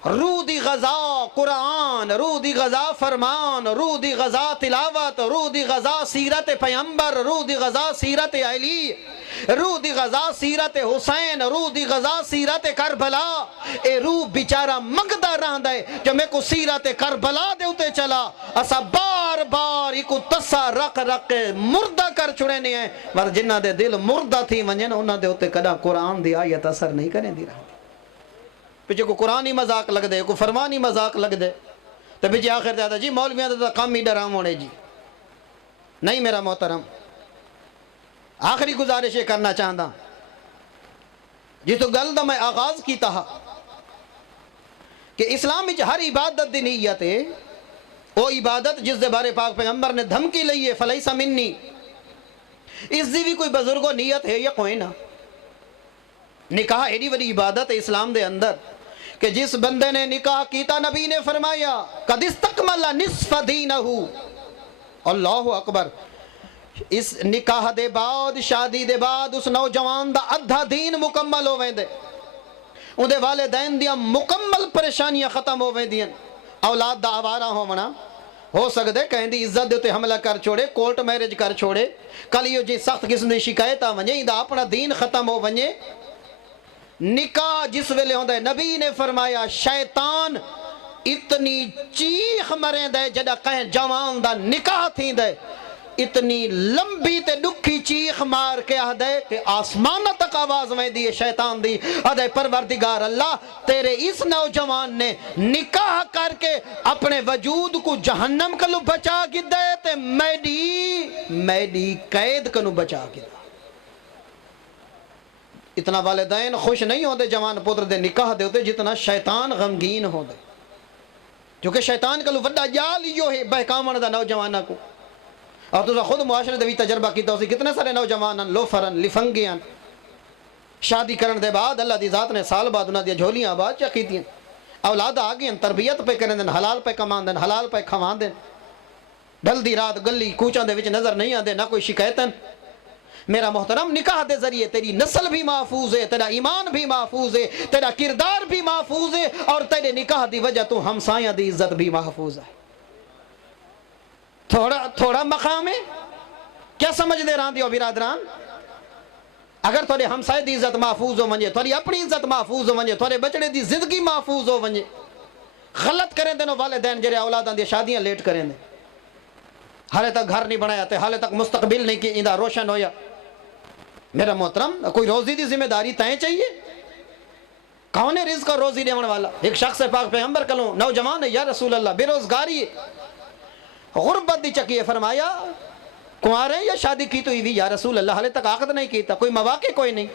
روح دی غذا قرآن، روح دی غذا فرمان، روح دی غذا تلاوت، روح دی غذا سیرت پیغمبر، روح دی غذا سیرت علی، روح دی غذا سیرت حسین، روح دی غذا سیرت کربلا. اے روح بیچارہ منگدا رہندا ہے جو میں کو سیرت کربلا دے اتے چلا، اسا بار بار ایکو تسا رکھ رکھ کے مردہ کر چھڑے نہیں ہیں. ور جنہ دے دل مردہ تھی ونجن انہاں دے اتے کدا قرآن دی آیت اثر نہیں کریں دی رہا. پیچھے کو قرآنی مذاق لگ دے، کو فرمانی مذاق لگ دے، تو پیچھے آخر دادا جی مولویاں دا کام ہی ڈرام ہونے جی. نہیں میرا محترم، آخری گزارش کرنا چاہتا جی تو گل دا میں آغاز کیتا ہا کہ اسلام وچ ہر عبادت دی نیت ہے، وہ عبادت جس دے بارے پاک پیغمبر نے دھمکی لئی ہے فلیس منی، اس دی بھی کوئی بزرگوں نیت ہے یا کوئی نہ. نکاح ایڈی بڑی عبادت ہے اسلام دے اندر کہ جس بندے نے نکاح کیتا نبی نے فرمایا قد استکمل نصف دینہ. اللہ اکبر. اس نکاح دے بعد، شادی دے بعد اس نوجوان دا ادھا دین مکمل ہو ویندے، ان دے والدین دیا مکمل پریشانیاں ختم ہو ویندیاں. اولاد دا آوارہ ہونا ہو سکدے، کہیں دی عزت دے تے حملہ کر چھوڑے، کورٹ میرج کر چھوڑے، کل یہ جی سخت قسم دی شکایت آ ونجے، دا اپنا دین ختم ہو ونجے. نکاح جس ویلے ہوندہ ہے نبی نے فرمایا شیطان اتنی چیخ مریں دے جڑا کہیں جوان دا نکاح تھی دے، اتنی لمبی تے دکھی چیخ مار کے آدھے کہ آسمانہ تک آواز میں دی شیطان دی، آدھے پروردگار اللہ تیرے اس نوجوان نے نکاح کر کے اپنے وجود کو جہنم کلو بچا کی دے تے میڈی قید کلو بچا کی دے. اتنا والدین خوش نہیں ہوتے جوان پتر دے نکاح دے ہوتے جتنا شیطان غمگین ہو دے، کیونکہ شیطان کا لو وڈا جال یہ ہے بہکاون دا نوجوانہ کو. اور تو خود معاشرے دے بھی تجربہ کیتا ہو سی کتنے سارے نوجوانن لوفرن لفنگیاں شادی کرن دے بعد اللہ دی ذات نے سال بعد انہاں دی جھولیاں آباد چکی دیں، اولاد آ گئیں، تربیت پہ کریں دیں، حلال پہ کمان دیں، حلال پہ کھوان دیں، ڈھل دی رات گلی کوچاں دے وچ نظر نہیں آندے، نہ کوئی شکایتن. میرا محترم نکاح دے ذریعے تیری نسل بھی محفوظ ہے، تیرا ایمان بھی محفوظ ہے، تیرا کردار بھی محفوظ ہے، اور تیرے نکاح دی وجہ تو ہمسایاں دی عزت بھی محفوظ ہے. تھوڑا مقام ہے کیا سمجھ دے رہاں دیو برادران؟ اگر تھوڑے ہمسائے دی عزت محفوظ ہو ونجے، تھوڑی اپنی عزت محفوظ ہو ونجے، تھوڑے بچڑے دی زندگی محفوظ ہو ونجے. غلط کریں دینو والدین جڑے اولاداں دی شادیاں لیٹ کریں دیں، حالے تک گھر نہیں بنایا تے حالے تک مستقبل نہیں کی اندہ روشن ہویا. میرا محترم کوئی روزی دی ذمہ داری تائیں چاہیے. کون ہے رزق اور روزی دیون والا؟ ایک شخص پاک پیغمبر کلوں نوجوان ہے یا رسول اللہ بے روزگاری ہے، غربت دی چکی ہے، فرمایا کنوارے یا شادی کی تو ہی بھی یا رسول اللہ حالے تک عقد نہیں کیتا، کوئی مواقع کوئی نہیں.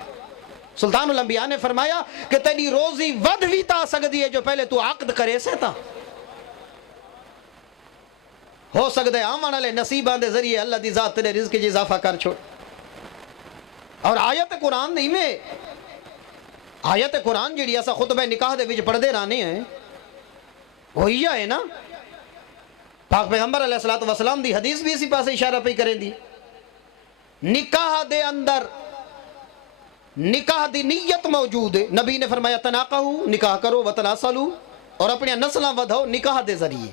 سلطان الانبیاء نے فرمایا کہ تیری روزی ود بھی تا سکتی ہے جو پہلے تو عقد کرے سے تھا. ہو سکتا ہے آمن والے نصیبان دے ذریعے اللہ دی ذات تیرے رزق جی اضافہ کر چھوڑ. اور آیت قرآن نہیں میں آیت قرآن جیڑی ایسا خطبہ نکاح دے وچ پڑھ دے رانے ہیں وہی ہے نا. پاک پیغمبر علیہ السلام دی حدیث بھی اسی پاسے اشارہ پہ کریں دی. نکاح دے اندر نکاح دی نیت موجود ہے. نبی نے فرمایا تناقحو نکاح کرو وتناسلو اور اپنی نسلاں ودھاؤ نکاح دے ذریعے.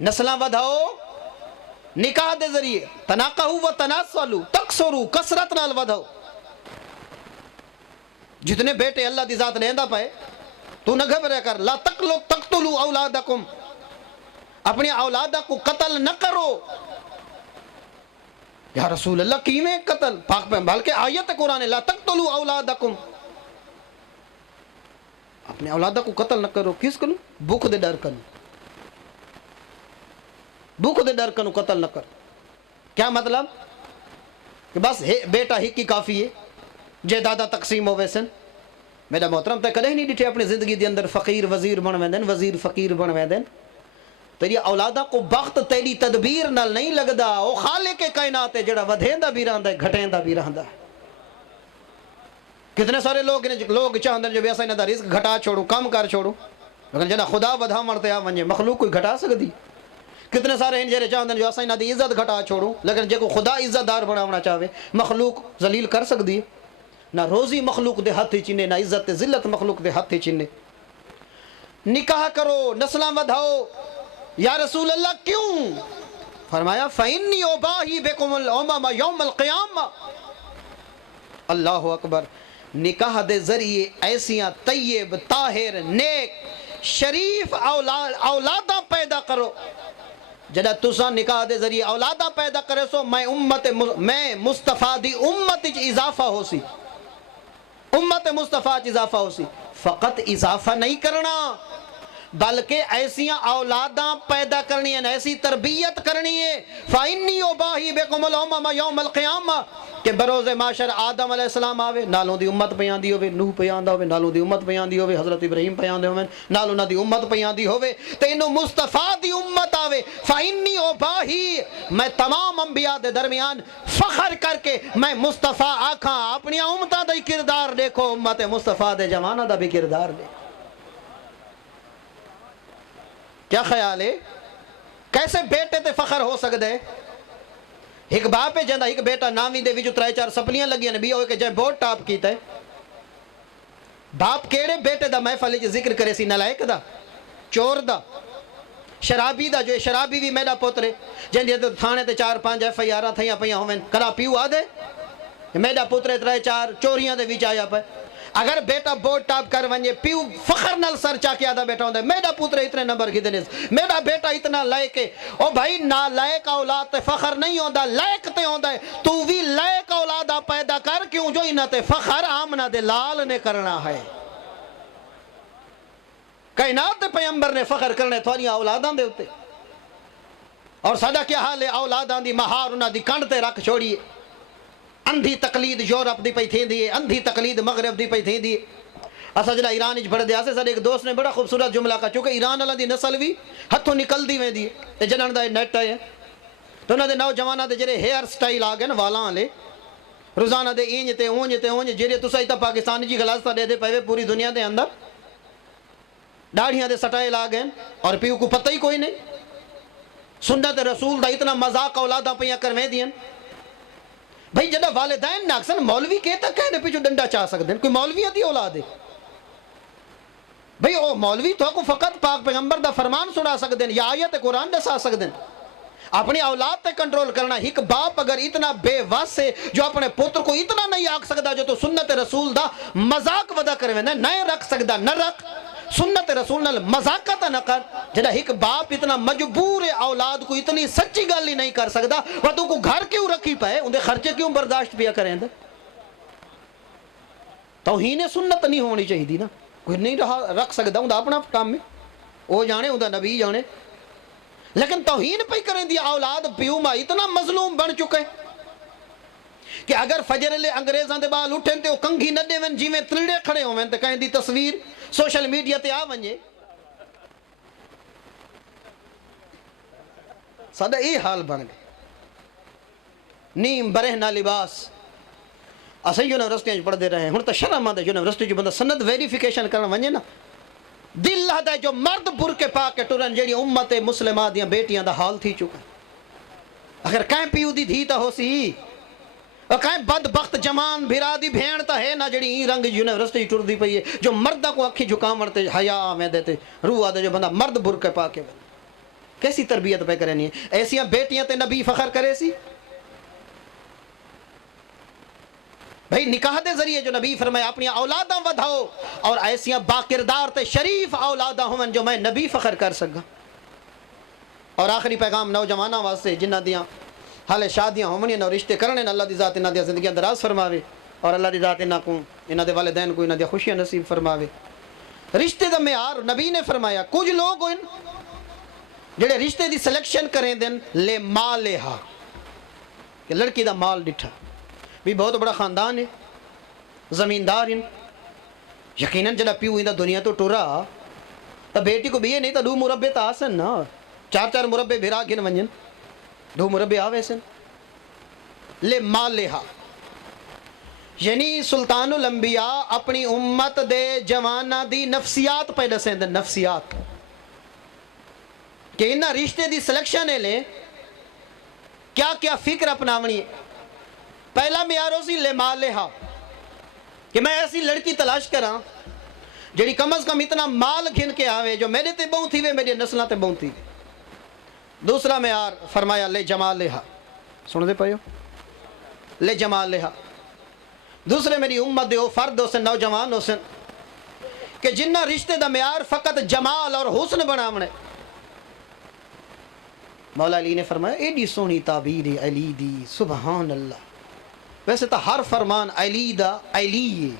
نسلاں ودھاؤ نکاح دے ذریعے. تناقحو وتناسلو تکسرو کسرت نال ودھاؤ. جتنے بیٹے اللہ دی ذات لیندہ پائے تو نہ گھبرے کر. لا تقتلوا اولادکم اپنی اولادہ کو قتل نہ کرو. یا رسول اللہ کیویں قتل؟ پاک میں بلکہ آیت قرآن لا تقتلوا اولادکم اپنے اولادہ کو قتل نہ کرو. کس کنو؟ بھوک دے ڈر کنو. بھوک دے ڈر کنو قتل نہ کر. کیا مطلب کہ بس بیٹا ہی کی کافی ہے جائیداداں تقسیم ہوئے سن. میرا محترم تے کدے نہیں ڈٹھے اپنی زندگی دے اندر فقیر وزیر بن ویندن وزیر فقیر بن ویندن. تیری اولادہ کو بخت تیری تدبیر نال نہیں لگدا. او خالق کائنات ہے جڑا ودھیندا بھی رہندا ہے گھٹیندا بھی رہندا ہے. کتنے سارے لوگ چاہندے جو ایسا انہاں دا رزق گھٹا چھوڑو کم کر چھوڑو لیکن جڑا خدا ودھاون تے آ ونجے مخلوق کوئی گھٹا سکدی. کتنے سارے ہیں جڑے چاہندے جو اساں انہاں دی عزت گھٹا چھوڑو لیکن جے کو خدا عزت دار بناونا چاہے مخلوق ذلیل کر سکدی. نہ روزی مخلوق دے ہاتھ چنے نہ عزت ذلت مخلوق دے ہاتھ چنے. نکاح کرو نسلاں ودھاؤ. یا رسول اللہ کیوں؟ فرمایا فَإِنِّي أُبَاهِي بِكُمُ الْأُمَمَ يَوْمَ الْقِيَامَةِ. اللہ اکبر. نکاح دے ذریعے ایسیاں طیب طاہر نیک شریف اولاداں پیدا کرو. جدہ تساں نکاح دے ذریعے اولاداں پیدا کرے سو میں مصطفیٰ دی امت اچ اضافہ ہو سی. امت مصطفیٰ اچ اضافہ ہو سی. فقط اضافہ نہیں کرنا بلکہ ایسیاں اولاداں پیدا کرنی ہیں ایسی تربیت کرنی ہے. فَإِنِّي أُبَاهِي بِكُمُ الْأُمَمَ يَوْمَ الْقِيَامَةِ کہ بروز معاشر آدم علیہ السلام آوے نالوں دی امت پیاندی ہوئے نوح پیاندہ ہوئے نالوں دی امت پیاندی ہوئے حضرت ابراہیم پیاندے ہوئے نالوں نہ دی امت پیاندی ہوئے تو انہوں مصطفیٰ دی امت آوے. فَإِنِّي أُبَاهِي میں تمام انبیاء دے درمیان فخر کر کے میں مصطفیٰ آکھاں. اپنی امتہ دا کردار دیکھو امت مصطفیٰ دے جوانہ دا بھی کردار دیکھو. کیا خیال ہے کیسے بیٹے تے فخر ہو سکتا ہے؟ ایک باپ ہے جندہ ایک بیٹا نامی دے وچ 3-4 سپلیاں لگیاں نبی ہوئے کہ جائے بہت ٹاپ کیتا ہے. باپ کیڑے بیٹے دا محفل وچ ذکر کرے سی؟ نالائق دا چور دا شرابی دا. جو شرابی بھی میرا پوترے جندے تھانے تے 4-5 FIR تھیاں پیاں ہوئیں کلا پیو آ دے میرا پوترے 3-4 چوریاں دے وچ آیا پہ. اگر بیٹا بورڈ ٹاپ کر ونجے پیو فخر نال سر چاکے آدھا بیٹا ہوندہ ہے میرا پوتر اتنے نمبر کی دنیس میرا بیٹا اتنا لائق ہے. او بھائی نا لائق اولاد تے فخر نہیں ہوندہ لائق تے ہوندہ ہے. تو بھی لائق اولادہ پیدا کر کیوں جو انہ تے فخر آمنہ دے لال نے کرنا ہے. کائنات تے پیمبر نے فخر کرنے تھوڑی اولاداں دے ہوتے. اور سادہ کیا حال ہے اولاداں دی مہار انہ دی کنڈ تے رکھ چھوڑیے. اندھی تقلید یورپ دی پئی تھیں دیئے اندھی تقلید مغرب دی پئی تھیں دیئے. اسا جڑا ایران اچ پڑھ دیا سے سارے ایک دوست نے بڑا خوبصورت جملہ کہا چونکہ ایران والا دی نسل بھی ہتھوں نکل دی میں دی تے جنہاں دا نیٹ ہے تو انہاں دے نوجواناں دے جڑے ہیئر سٹائل آ گئے نا والاں والے روزانہ دے اینج تے اونج جڑے تساں ایتھا پاکستان جی غلاستہ دے پے پوری دنیا دے اندر داڑھیاں دے سٹائل آ گئے اور پیو کو پتہ ہی کوئی نہیں. سنت رسول دا اتنا مذاق اولاداں پیاں کرویں دین. بھئی جدہ والدین ناکسن مولوی کہتا کہنے پہ جو ڈنڈا چاہ سکتے ہیں کوئی مولوی دی اولاد ہے. بھئی او مولوی تو کو فقط پاک پیغمبر دا فرمان سنا سکتے ہیں یا آیت قرآن دسا سکتے ہیں. اپنی اولاد تے کنٹرول کرنا. ایک باپ اگر اتنا بے وس ہے جو اپنے پتر کو اتنا نہیں آکھ سکتا جو تو سنت رسول دا مذاق ودا کرویں نہیں رکھ سکتا نہ رکھ. سنت رسول نال مذاقت نہ کر. جڑا ایک باپ اتنا مجبور اولاد کو اتنی سچی گل ہی نہیں کر سکتا وہ تو کو گھر کیوں رکھی پائے اندے خرچے کیوں برداشت پیا کریں دے. توہین سنت نہیں ہونی چاہیے دی نا. کوئی نہیں رکھ سکتا ہوں اپنا کام میں وہ جانے ہوں نبی جانے لیکن توہین پہ کریں دی اولاد پیو ماں اتنا مظلوم بن چکے کہ اگر فجر لے انگریزاں دے بال اٹھیں تے وہ کنگھی نہ دے ون جی میں تلڑے کھڑے ہوئیں تے کہیں دی تصویر سوشل میڈیا تے آ ونجے ساڈا یہ حال بن گیا نیم برہنا لباس اسیں یونیورسٹیاں پڑھتے رہے ہوں تو شرم آتا یونیورسٹی جو بندہ سند ویریفیکیشن کرنا ونجے نا دل لہدا جو مرد برقے پا کے ٹرن جیڑی امت مسلمہ دیاں بیٹیاں دا حال تھی چکا اگر کہیں پیو دی دھی تا ہو سی اور کہیں بدبخت جمان بھیرا دی بھین تا ہے نا جیڑی این رنگ یونیورسٹی ٹر دی پئی ہے جو مردہ کو اکھی جھکام مرتے حیا میں دیتے روح آدھے جو بندہ مرد برقے پا کے کیسی تربیت پہ کرنی ہے ایسیاں بیٹیاں تے نبی فخر کرے سی بھئی نکاح دے ذریعے جو نبی فرمایا اپنی اولاداں ودھاؤ اور ایسیاں باکردار تے شریف اولاداں ہوں جو میں نبی فخر کر سکا اور آخری پیغام نوجوانہ واسطے جنہ دیاں حال شادیاں ہومنی نو رشتے کرنے اللہ دی ذات انہاں دی زندگیاں دراز فرماوے اور اللہ دی ذات انہاں دے والدین کو انہاں دی خوشیاں نصیب فرماوے رشتے دا معیار نبی نے فرمایا کچھ لوگ ہوئے جڑے رشتے دی سلیکشن کریں دن لے مالہا کہ لڑکی دا مال ڈٹھا بھی بہت بڑا خاندان ہے زمیندار ہیں یقیناً جڑا پیو ہی دا دنیا تو ٹورا تا بیٹی کو بھی یہ نہیں تا 2 مربے تا آسن نا 4 مربے بھیرا گن ونجن 2 مربے آوے سن لے مالہا یعنی سلطان الانبیاء اپنی امت دے جوانہ دی نفسیات پیدا سے دن نفسیات کہ انہا رشتے دی سلیکشن ہے لے کیا کیا فکر اپناونی ہے پہلا معیار سی لے مالہا کہ میں ایسی لڑکی تلاش کراں جڑی کم از کم اتنا مال گھن کے آوے جو میرے تے بہت ہی وے میری نسلہ تے بہت ہی وے دوسرا معیار فرمایا لے جمالہا سن دے پائیو لے جمالہا دوسرے میری امت دے ہو فرد ہو سن نوجوان ہو سن کہ جنہ رشتے دا معیار فقط جمال اور حسن بناونے مولا علی نے فرمایا ایڈی سونی تعبیر علی دی سبحان اللہ ویسے تو ہر فرمان علی دا علی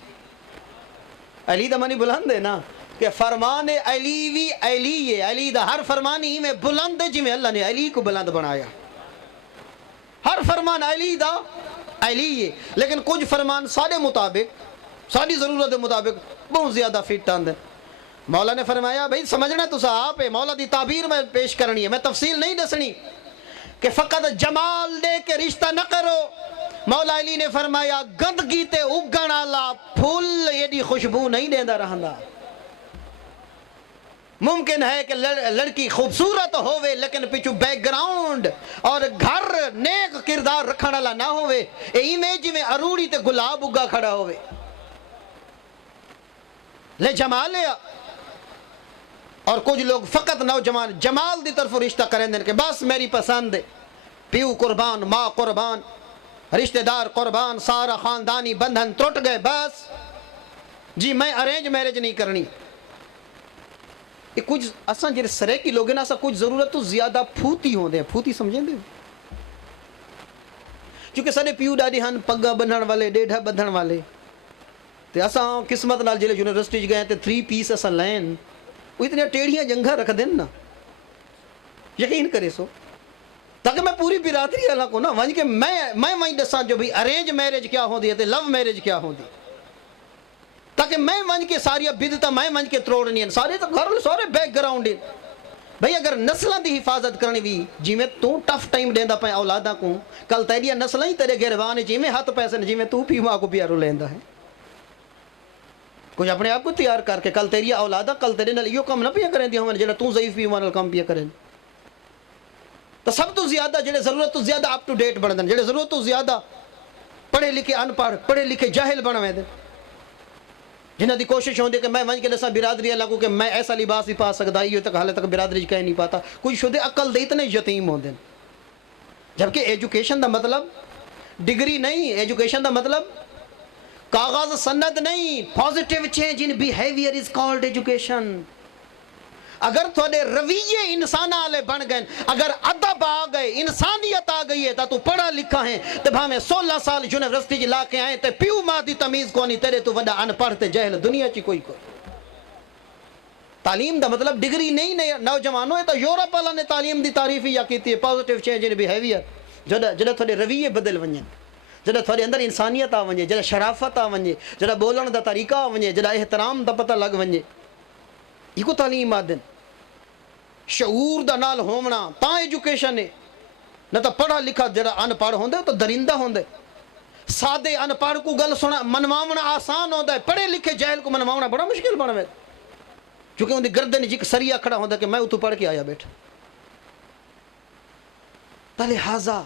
دا منی بلند ہے نا کہ فرمان علی ہے علی دا ہر فرمان ہی میں بلند ہے جی میں اللہ نے علی کو بلند بنایا ہر فرمان علی دا علی ہے لیکن کچھ فرمان سارے مطابق ساری ضرورت مطابق بہت زیادہ فٹ آندے مولا نے فرمایا بھئی سمجھنا تو آپ ہے مولا دی تعبیر میں پیش کرنی ہے میں تفصیل نہیں دسنی کہ فقط جمال دے کے رشتہ نہ کرو مولا علی نے فرمایا گندگی تے اگن آلا پھول ایڈی خوشبو نہیں دیندہ رہندا ممکن ہے کہ لڑکی خوبصورت ہوئے لیکن پیچھو بیک گراؤنڈ اور گھر نیک کردار رکھنا لا نہ ہوئے امیج میں اروڑی تے گلاب اگا کھڑا ہوئے لے جمال لیا اور کچھ لوگ فقط نوجوان جمال دی طرف رشتہ کریں دیں کہ بس میری پسند ہے پیو قربان ماں قربان رشتہ دار قربان سارا خاندانی بندھن ٹوٹ گئے بس جی میں ارینج میرج نہیں کرنی یہ کچھ اساں جڑے سریکی لوگ ہیں نا اساں کچھ ضرورت تو زیادہ پھوتی ہوں دے پھوتی سمجھیں دے چونکہ سارے پیو ڈاڈی ہن پگا بندھن والے ڈیڑھا بندھن والے تے اساں قسمت نال جلے یونیورسٹی گئے تے 3 پیس اساں لین وہ اتنے ٹیڑھیاں جنگھا رکھ دیں نا یقین کرے سو تاکہ میں پوری برادری اللہ کو نا ونج کہ میں وہیں دساں جو بھی ارینج میرج کیا ہوں دی ہے لو میرج کیا ہوں دی تاکہ میں ونج کے ساری بدتا میں ونج کے تروڑنی ہیں سارے تو گھر سارے بیک گراؤنڈ ہیں بھئی اگر نسلہ دی حفاظت کرنی بھی جی میں تو ٹف ٹائم دیندہ پائیں اولادہ کو کل تیریہ نسلہ ہی تیرے گھروانے جی میں ہاتھ پیسے جی میں تو پیو کو پیارو لیندہ ہے کچھ اپنے آپ کو تیار کر کے کل تیری اولادہ کل تیرے نال یہ کم نہ پیا کریں دی ہمیں جلے تو ضعیف پیو نال کم پیا کریں تو سب تو زیادہ جڑے ضرورت تو زیادہ اپ ٹو ڈیٹ بن دیں جڑے ضرورت تو زیادہ پڑھے لکھے ان پڑھ پڑھے لکھے جاہل بنویں دیں جنہاں دی کوشش ہوندی کہ میں ونج کے دساں برادری اللہ کو کہ میں ایسا لباس ہی پا سکدا یہ تک حالے تک برادری کہہ نہیں پاتا کچھ شدے عقل دے اتنے یتیم ہوندے جبکہ ایجوکیشن دا مطلب ڈگری نہیں ایجوکیشن دا مطلب کاغذ سند نہیں positive change in behaviour is called education اگر تھوڑے رویے انسان آلے بن گئے اگر ادب آ گئے انسانیت آ گئی ہے تو پڑھا لکھا ہے تو بھامیں 16 سال یونیورسٹی جی لا کے آئے تو پیو ماں دی تمیز کونی تیرے تو وڈا ان پڑھتے جہل دنیا چی کوئی تعلیم دا مطلب ڈگری نہیں نوجوانوں ہے تو یورپ والا نے تعلیم دی تعریف ہی یا کیتی ہے پازیٹیو چینج ان بیہیویئر جڑا تھوڑے رویے بدل ونجن جڑا تھوڑے اندر انسانیت آ ونجے جڑا شرافت آ ونجے جڑا بولن دا طریقہ آ ونجے جڑا احترام دا پتہ لگ ونجے یہ کو تعلیم آ دن شعور دا نال ہومنا تا ایجوکیشن ہے نہ تو پڑھا لکھا جڑا ان پڑھ ہوندے تو درندہ ہوندے. سادے ان پڑھ کو گل سنا منواونا آسان ہوتا ہے, پڑھے لکھے جاہل کو منواونا بڑا مشکل بن وے, چونکہ ان دی گردن جک سریا کھڑا ہوتا کہ میں اتو پڑھ کے آیا بیٹھا. لہذا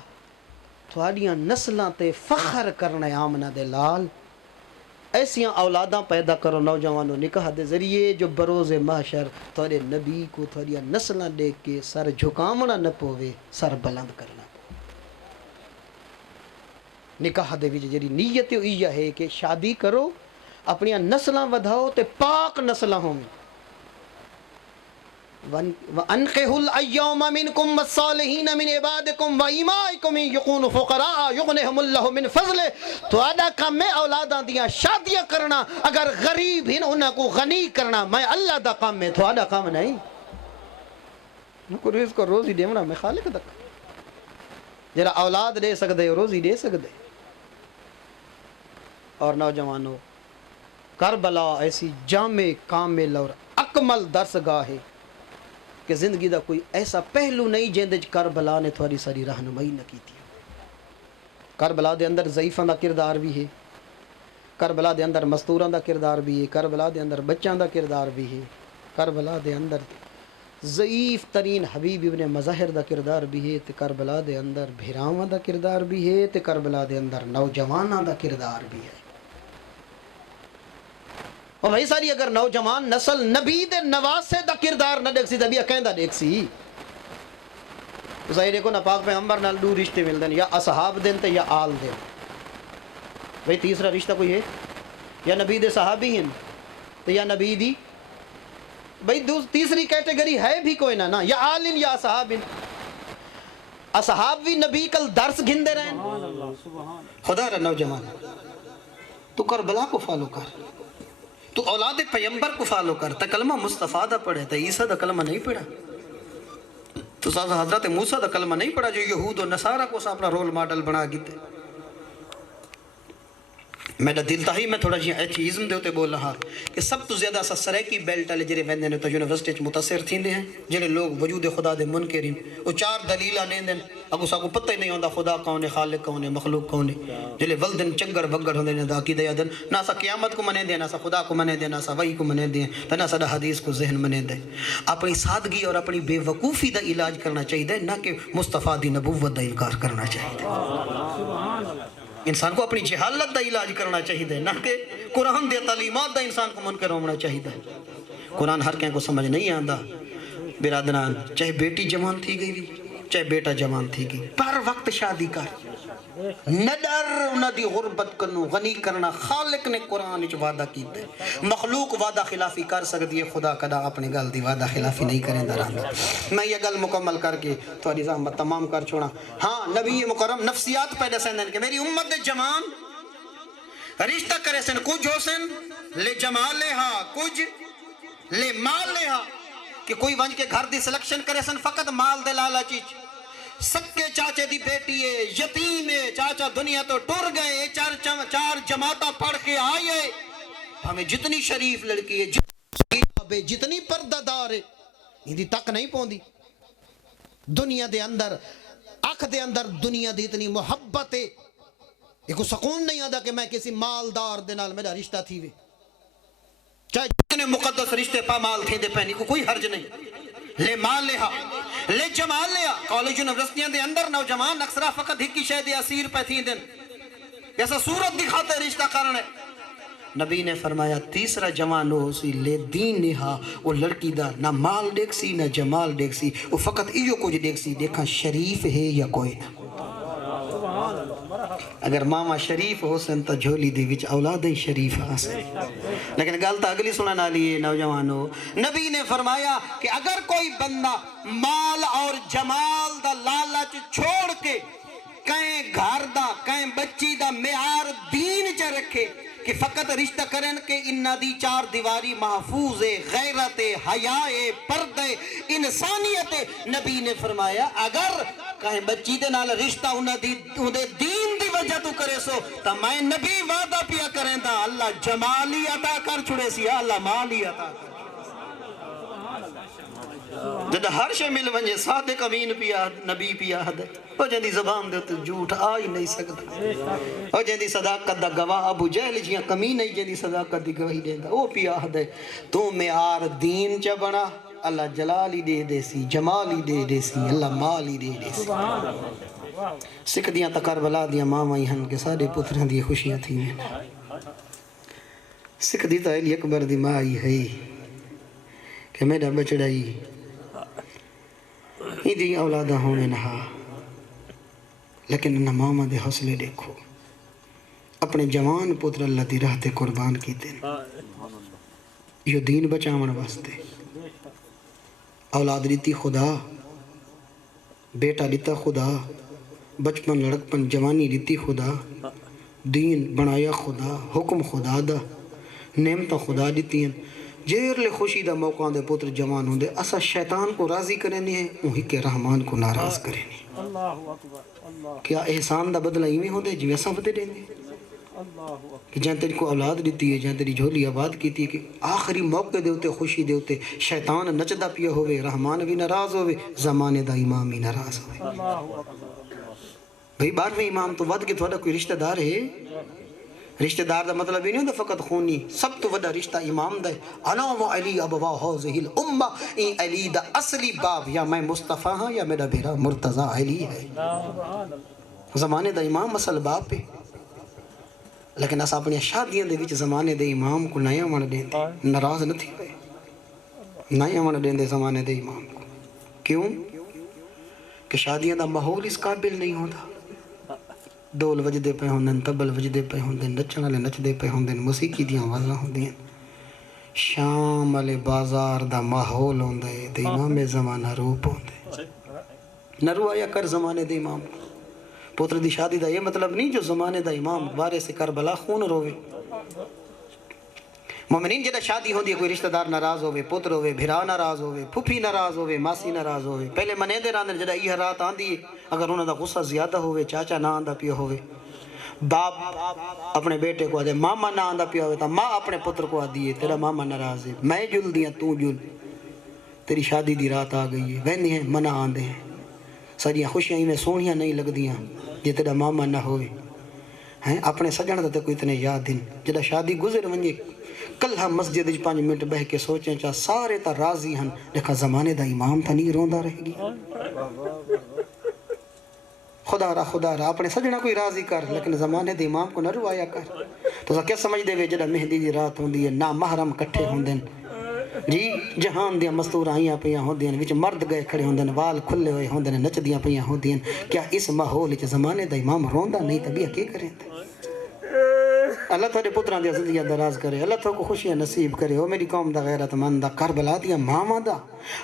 تھوڑیاں نسلاں تے فخر کرنا آمنہ دے لال, ایسیاں اولاداں پیدا کرو نوجوانوں نکاح دے ذریعے جو بروز محشر تھوڑے نبی کو تھوڑیاں نسلاں دیکھ کے سر جھکامنا نہ پوے, سر بلند کرنا. نکاح دے وچ جڑی نیت یہ ہے کہ شادی کرو, اپنی نسلاں ودھاؤ تے پاک نسلاں ہوں. وَأَنْقِحُوا الْأَيَّامَ مِنْكُمْ وَالصَّالِحِينَ مِنْ عِبَادِكُمْ وَإِمَائِكُمْ إِنْ يَكُونُوا فُقَرَاءَ يُغْنِهُمُ اللَّهُ مِنْ فَضْلِهِ. تو آدھا کام میں اولاداں دیاں شادیاں کرنا, اگر غریب ہیں انہاں کو غنی کرنا, میں اللہ دا کام میں, تو آدھا کام نہیں. کو رزق کو روزی دیونا میں خالق دا کام. جرا اولاد دے سکدے روزی دے سکدے. اور نوجوانوں, کربلا ایسی جامع کامل اور اکمل درسگاہ ہے کہ زندگی دا کوئی ایسا پہلو نہیں جندے کربلا نے تھوڑی ساری رہنمائی نہ کی تھی. کربلا دے اندر ضعیفاں دا کردار بھی ہے, کربلا دے اندر مستوراں دا کردار بھی ہے, کربلا دے اندر بچاں دا کردار بھی ہے, کربلا دے اندر ضعیف ترین حبیب ابن مظاہر دا کردار بھی ہے, تے کربلا دے اندر بھیراواں دا کردار بھی ہے, تے کربلا دے اندر نوجواناں دا کردار بھی ہے. اور بھائی ساری اگر نوجوان نسل نبی دے نواسے دا کردار نہ دیکھ سی تو بھی کہندہ دیکھ سی. ظاہر دیکھو نا پاک پیغمبر نال دو رشتے مل دیں, یا اصحاب دین تے یا آل دین. بھائی تیسرا رشتہ کوئی ہے؟ یا نبی دے صحابی ہیں تو یا نبی دی, بھائی تیسری کیٹیگری ہے بھی کوئی نہ, یا آل ہیں یا اصحاب ہیں. اصحاب بھی نبی کل درس گھندے رہے. خدا رہا نوجوان, تو کربلا کو فالو کر, تو اولاد پیغمبر کو فالو کر. تا کلمہ مصطفیٰ دا پڑھے, تا عیسیٰ دا کلمہ نہیں پڑھا, تو حضرت موسیٰ دا کلمہ نہیں پڑھا جو یہود و نصارہ کو اپنا رول ماڈل بنا گیتے. میرا دل تھا ہی میں تھوڑا جی ایتھیزم دے ہوتے بول رہا کہ سب تو زیادہ سا سریکی بیلٹ والے جڑے ویندے نے تو یونیورسٹی وچ متاثر تھیندے ہیں, جڑے لوگ وجود خدا دے منکرین, وہ چار دلیلاں لیندے ہیں, اگو ساکو پتہ ہی نہیں ہوندا خدا کون ہے, خالق کون ہے, مخلوق کون ہے. جڑے ولدن چنگر بگڑ ہوندے نے دا عقیدہ یادن, نہ سا قیامت کو منے دے, نہ سا خدا کو منے دے, نہ سا وحی کو منے دے, تے نہ سا حدیث کو ذہن منے دے. اپنی سادگی اور اپنی بے وقوفی دا علاج کرنا چاہیے, نہ کہ مصطفیٰ دی نبوت دا انکار کرنا چاہیے. انسان کو اپنی جہالت دا علاج کرنا چاہیے, نہ کہ قرآن دے تعلیمات دا انسان کو منکر ہونا چاہیے. قرآن ہر کہیں کو سمجھ نہیں آندا. برادران, چاہے بیٹی جوان تھی گئی بھی, چاہے بیٹا جوان تھی گئی, پر وقت شادی کر, نہ ڈر انہاں دی غربت کنو, غنی کرنا خالق نے قرآن وچ وعدہ کیتا ہے. مخلوق وعدہ خلافی کر سکتی ہے, خدا کدا اپنے گل دی وعدہ خلافی نہیں کریں دران. میں یہ گل مکمل کر کے تھوڑی زحمت تمام کر چھوڑا. ہاں, نبی مکرم نفسیات پیدا سندن کہ میری امت دے جوان رشتہ کرے سن, کچھ ہو سن لے جمال لہا, کچھ لے مال لہا, کہ کوئی ونج کے گھر دی سلیکشن کرے سن فقط مال دے لالچ. سکے چاچے دی بیٹی ہے, یتیم ہے, چاچا دنیا تو ٹر گئے, چار جماعتہ پڑھ کے آئے, ہمیں جتنی شریف لڑکی ہے, جتنی پردہ دار ہے, ہندی تک نہیں پوندی. دنیا دے اندر اکھ دے اندر دنیا دی اتنی محبت ہے, ایک سکون نہیں آدھا کہ میں کسی مالدار دے نال میرا رشتہ تھی وے, چاہے جتنے مقدس رشتے پامال تھے دے پہنی کو کوئی حرج نہیں. لے مال لہا, لے جمال لہا. کالج یونیورسٹیاں دے اندر نوجوان اکثرہ فقط ہکی شہد اسیر پہ تھی دن, جیسا صورت دکھاتے رشتہ کرنے. نبی نے فرمایا تیسرا جوان ہو سی لے دین لہا, وہ لڑکی دا نہ مال دیکھ سی نہ جمال دیکھ سی, وہ فقط ایو کچھ دیکھ سی, دیکھا شریف ہے یا کوئی نہ. اگر ماما شریف ہو سن تو جھولی دی وچ اولاد شریف آسن. لیکن گالتا اگلی سننا لیے نوجوانوں, نبی نے فرمایا کہ اگر کوئی بندہ مال اور جمال دا لالچ چھوڑ کے کہیں گھر دا کہیں بچی دا معیار دین چا رکھے کہ فقط رشتہ کریں کہ انہ دی چار دیواری محفوظ ہے, غیرت ہے, حیا ہے, پردے, انسانیت ہے. نبی نے فرمایا اگر کہیں بچی دے نال رشتہ انہ دین دی وجہ تو کرے سو, تا میں نبی وعدہ پیا کریں دا اللہ جمالی عطا کر چھڑے سی, اللہ مالی عطا کر. جد ہر شے مل ونجے صادق امین پیا نبی پیا حد او جندی زبان دے تے جھوٹ آ ہی نہیں سکتا او جندی صداقت دا گواہ ابو جہل جیاں کمی نہیں جندی صداقت دی گواہی دیندا او پیا حد تو معیار دین چ بنا اللہ جلال ہی دے سی جمال ہی دے سی اللہ مال ہی دے سی سکھ دیاں تا کربلا دیاں ماواں ہن کہ ساڈے پتراں دی خوشیاں تھی سکھ دی تا علی اکبر دی ماں ہی ہے کہ میرا بچڑا ہی دی اولادہ ہونے نہا لیکن انہا ماما دے حوصلے دیکھو اپنے جوان پتر اللہ دی راہ تے قربان کی دین یہ دین بچاون واسطے اولاد دیتی خدا بیٹا دیتا خدا بچپن لڑکپن جوانی دیتی خدا دین بنایا خدا حکم خدا دا نعمت خدا دیتی ہیں جیر لے خوشی دا موقع دے پتر جوان ہوں دے اسا شیطان کو راضی کرنی ہے وہی کے رحمان کو ناراض کرنی کیا احسان دا بدلہ ہی میں ہوں دے جو ایسا بدے دیں دے کہ جہاں تیری کو اولاد دیتی ہے جہاں تیری جھولی آباد کیتی ہے کہ آخری موقع دے ہوتے خوشی دے ہوتے شیطان نچدہ پیا ہوئے رحمان بھی ناراض ہوئے زمانے دا امام بھی ناراض ہوئے بھئی 12ویں امام تو ود کے تھوڑا کوئی رشتہ دار ہے رشتہ دار دا مطلب ہی نہیں ہوتا فقط خونی سب تو وڈا رشتہ امام دا ہے انا و علی ابوا حوزہ الامہ این علی دا اصلی باب یا میں مصطفیٰ ہاں یا میرا بھیرا مرتضی علی ہے زمانے دا امام اصل باب پہ لیکن اس اپنی شادیاں دے وچ زمانے دے امام کو نیا من دیں دے ناراض نہ تھی پہ نیا من دیں دے زمانے دے امام کو کیوں کہ شادیاں دا ماحول اس قابل نہیں ہوتا ڈول وجدے پہ ہوندن تبل وجدے پہ ہوندن نچن والے نچدے پہ ہوندن موسیقی دیاں آوازاں ہوندین شام والے بازار دا ماحول ہوندا ہے تے امام زمانہ روپ ہوندے نہ روایا کر زمانے دے امام پتر دی شادی دا یہ مطلب نہیں جو زمانے دا امام وارث کربلا خون روے مومنین جدہ شادی ہوندی ہے کوئی رشتہ دار ناراض ہوئے پتر ہوئے بھرا ناراض ہوئے پھپھی ناراض ہوئے ماسی ناراض ہوئے پہلے منے دے راندن جدہ یہ رات آندی ہے اگر انہوں دا غصہ زیادہ ہوئے چاچا نہ آندہ پیا ہوئے باپ اپنے بیٹے کو آدھے ماما نہ آندہ پیا ہوئے تا ماں اپنے پتر کو آدھی ہے تیرا ماما ناراض ہے میں جل دیا تو جل تیری شادی دی رات آ گئی ہے ویندی ہیں منع آندے ہیں ساریاں خوشیاں ہی میں سونیاں نہیں لگ دیاں یہ تیرا ماما نہ ہوئے ہیں اپنے سجن دا تے کوئی اتنے یاد دن جدہ شادی گزر ونجے کل ہم مسجد 5 منٹ بہ کے سوچیں چاہ سارے تا راضی ہن لیکن زمانے دا امام تا نہیں روندہ رہ گی خدا را اپنے سجنہ کوئی راضی کر لیکن زمانے دے امام کو نہ روایا کر تو سا کیا سمجھ دے وے جدہ مہندی دی رات ہوندی ہے نا محرم کٹھے ہوندن جی جہان دیاں مستور آئیاں پیاں ہوندین وچ مرد گئے کھڑے ہوندن وال کھلے ہوئے ہوندن نچ دیاں پیاں ہوندین کیا اس ماحول وچ زمانے دا امام روندہ نہیں تبیہ کی کریں تے اللہ تھوڑے پتران دیا زندگیاں دراز کرے اللہ تھوڑے کو خوشیاں نصیب کرے او میری قوم دا غیرت مند دا کربلا دیا ماما دا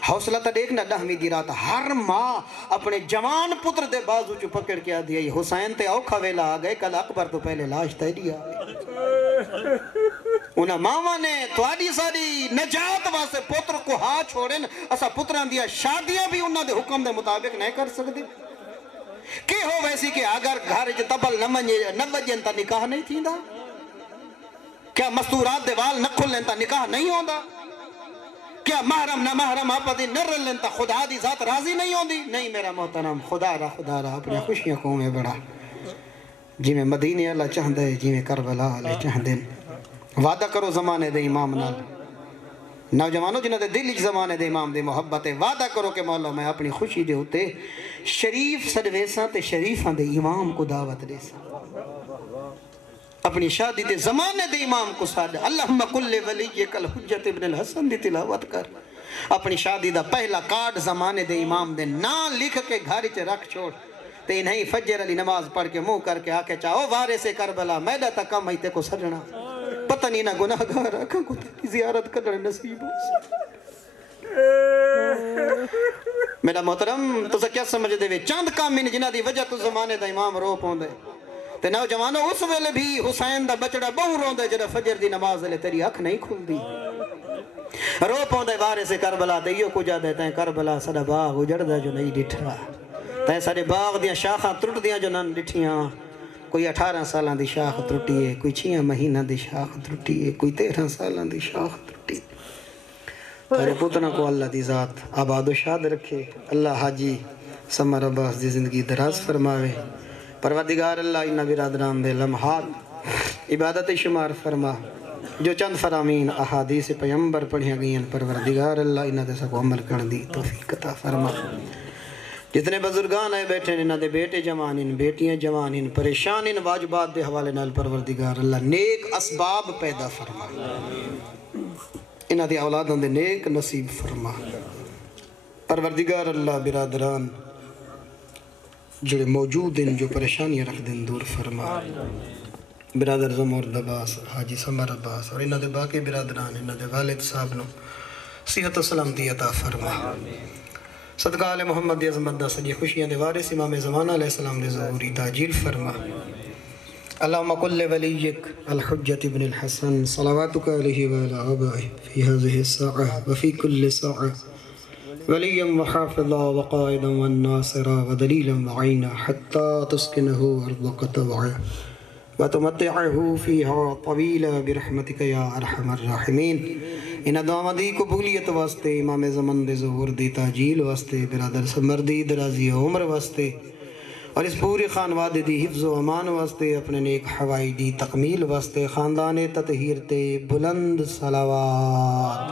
حوصلہ تا دیکھنا 10ویں دی رات ہر ماں اپنے جوان پتر دے بازو چو پکڑ کے آدھی ہے حسین تے اوکھا ویلا آ گئے کل اکبر تو پہلے لاش تیری آ گئے انہاں ماما نے تھوڑی ساری نجات واسے پتر کو ہاں چھوڑن اسا پتران دیا شادیاں بھی انہاں دے حکم دے مطابق نہیں کر سکتے کہ ہو ویسی کہ اگر گھر جو تبل نہ بجن تا نکاح نہیں تھی دا کیا مستورات دیوال نہ کھل لیں تا نکاح نہیں ہوندا کیا محرم نہ محرم آپا دی نہ رل لیں تا خدا دی ذات راضی نہیں ہوندی نہیں میرا محترم خدا را اپنی خوشیاں کو میں بڑا جی میں مدینے اللہ چاہندے جی میں کربلا اللہ چاہندے وعدہ کرو زمانے دے امام نال نوجوانوں جنہوں دے دل زمانے دے امام دے محبت ہے وعدہ کرو کہ مولا میں اپنی خوشی دے ہوتے شریف سدویساں تے شریفاں دے امام کو دعوت دے سا اپنی شادی دے زمانے دے امام کو سادہ اللہم کل ولیک الحجت ابن الحسن دی تلاوت کر اپنی شادی دا پہلا کارڈ زمانے دے امام دے نا لکھ کے گھر چے رکھ چھوڑ تے انہیں فجر علی نماز پڑھ کے منہ کر کے آکے چاہو وارث کربلا میدہ تا کم ہی تے کو سجنا پتہ نہیں نہ گناہ گار آکھا کو تیری زیارت کرنے نصیب ہو میرا محترم تو سا کیا سمجھ دے وے چاند کامین جنہ دی وجہ تو زمانے دا امام رو پوندے تے نوجوانوں اس ویلے بھی حسین دا بچڑا بہو روندے جڑا فجر دی نماز لے تیری اکھ نہیں کھل دی رو پوندے وارث کربلا تے یو کجا دے تے کربلا سدا باغ اجڑ دا جو نہیں ڈٹھا تے سارے باغ دیاں شاخاں ٹرٹ دیاں جو نن ڈٹھیاں کوئی 18 سالاں دی شاخ ٹرٹی ہے کوئی 6 مہینہ دی شاخ ٹرٹی ہے کوئی 13 سالاں دی شاخ ٹرٹی تیرے پتنا کو اللہ دی ذات آباد و شاد رکھے، اللہ حاجی سمر عباس دی زندگی دراز فرماوے، پروردگار اللہ انہاں برادران دے لمحات عبادت شمار فرما، جو چند فرامین احادیث پیغمبر پڑھیاں گئیں پروردگار اللہ انہاں دے سب عمل کرن دی توفیق عطا فرما۔ جتنے بزرگان آئے بیٹھے انہاں دے بیٹے جوان ان بیٹیاں جوان ان پریشان ان واجبات دے حوالے نال پروردگار اللہ نیک اسباب پیدا فرما، انہاں دی اولاداں دے نیک نصیب فرما۔ پروردگار اللہ برادران جڑے موجود ہیں جو پریشانیاں رکھ دیں دور فرما، برادر زمرد عباس حاجی سمر عباس اور انہاں دے باقی برادران انہاں دے والد صاحب نو صحت و سلامتی عطا فرما۔ صدقہ آل محمد دی عظمت دا سجی خوشیاں دے وارث امام زمانہ علیہ السلام دے ظہوری تاجیل فرما۔ اللہم قل ولیک الحجت ابن الحسن صلواتک علیہ وعلی آبائہ فی هذه الساعة وفی کل ساعة ولیا وحافظا وقائدا والناصرا ودلیلا وعینا حتی تسکنہ ارضک طوعا وتمتعہ فیہا طویلا برحمتک یا ارحم الراحمین۔ انہاں دعاواں دی قبولیت واسطے، امام زمان دے ظہور دی تاجیل واسطے، برادر سمر دی درازی عمر واسطے اور اس پوری خانواد دی حفظ و امان واسطے، اپنے نیک حوائی دی تکمیل واسطے، خاندان تطہیر تے بلند صلوات۔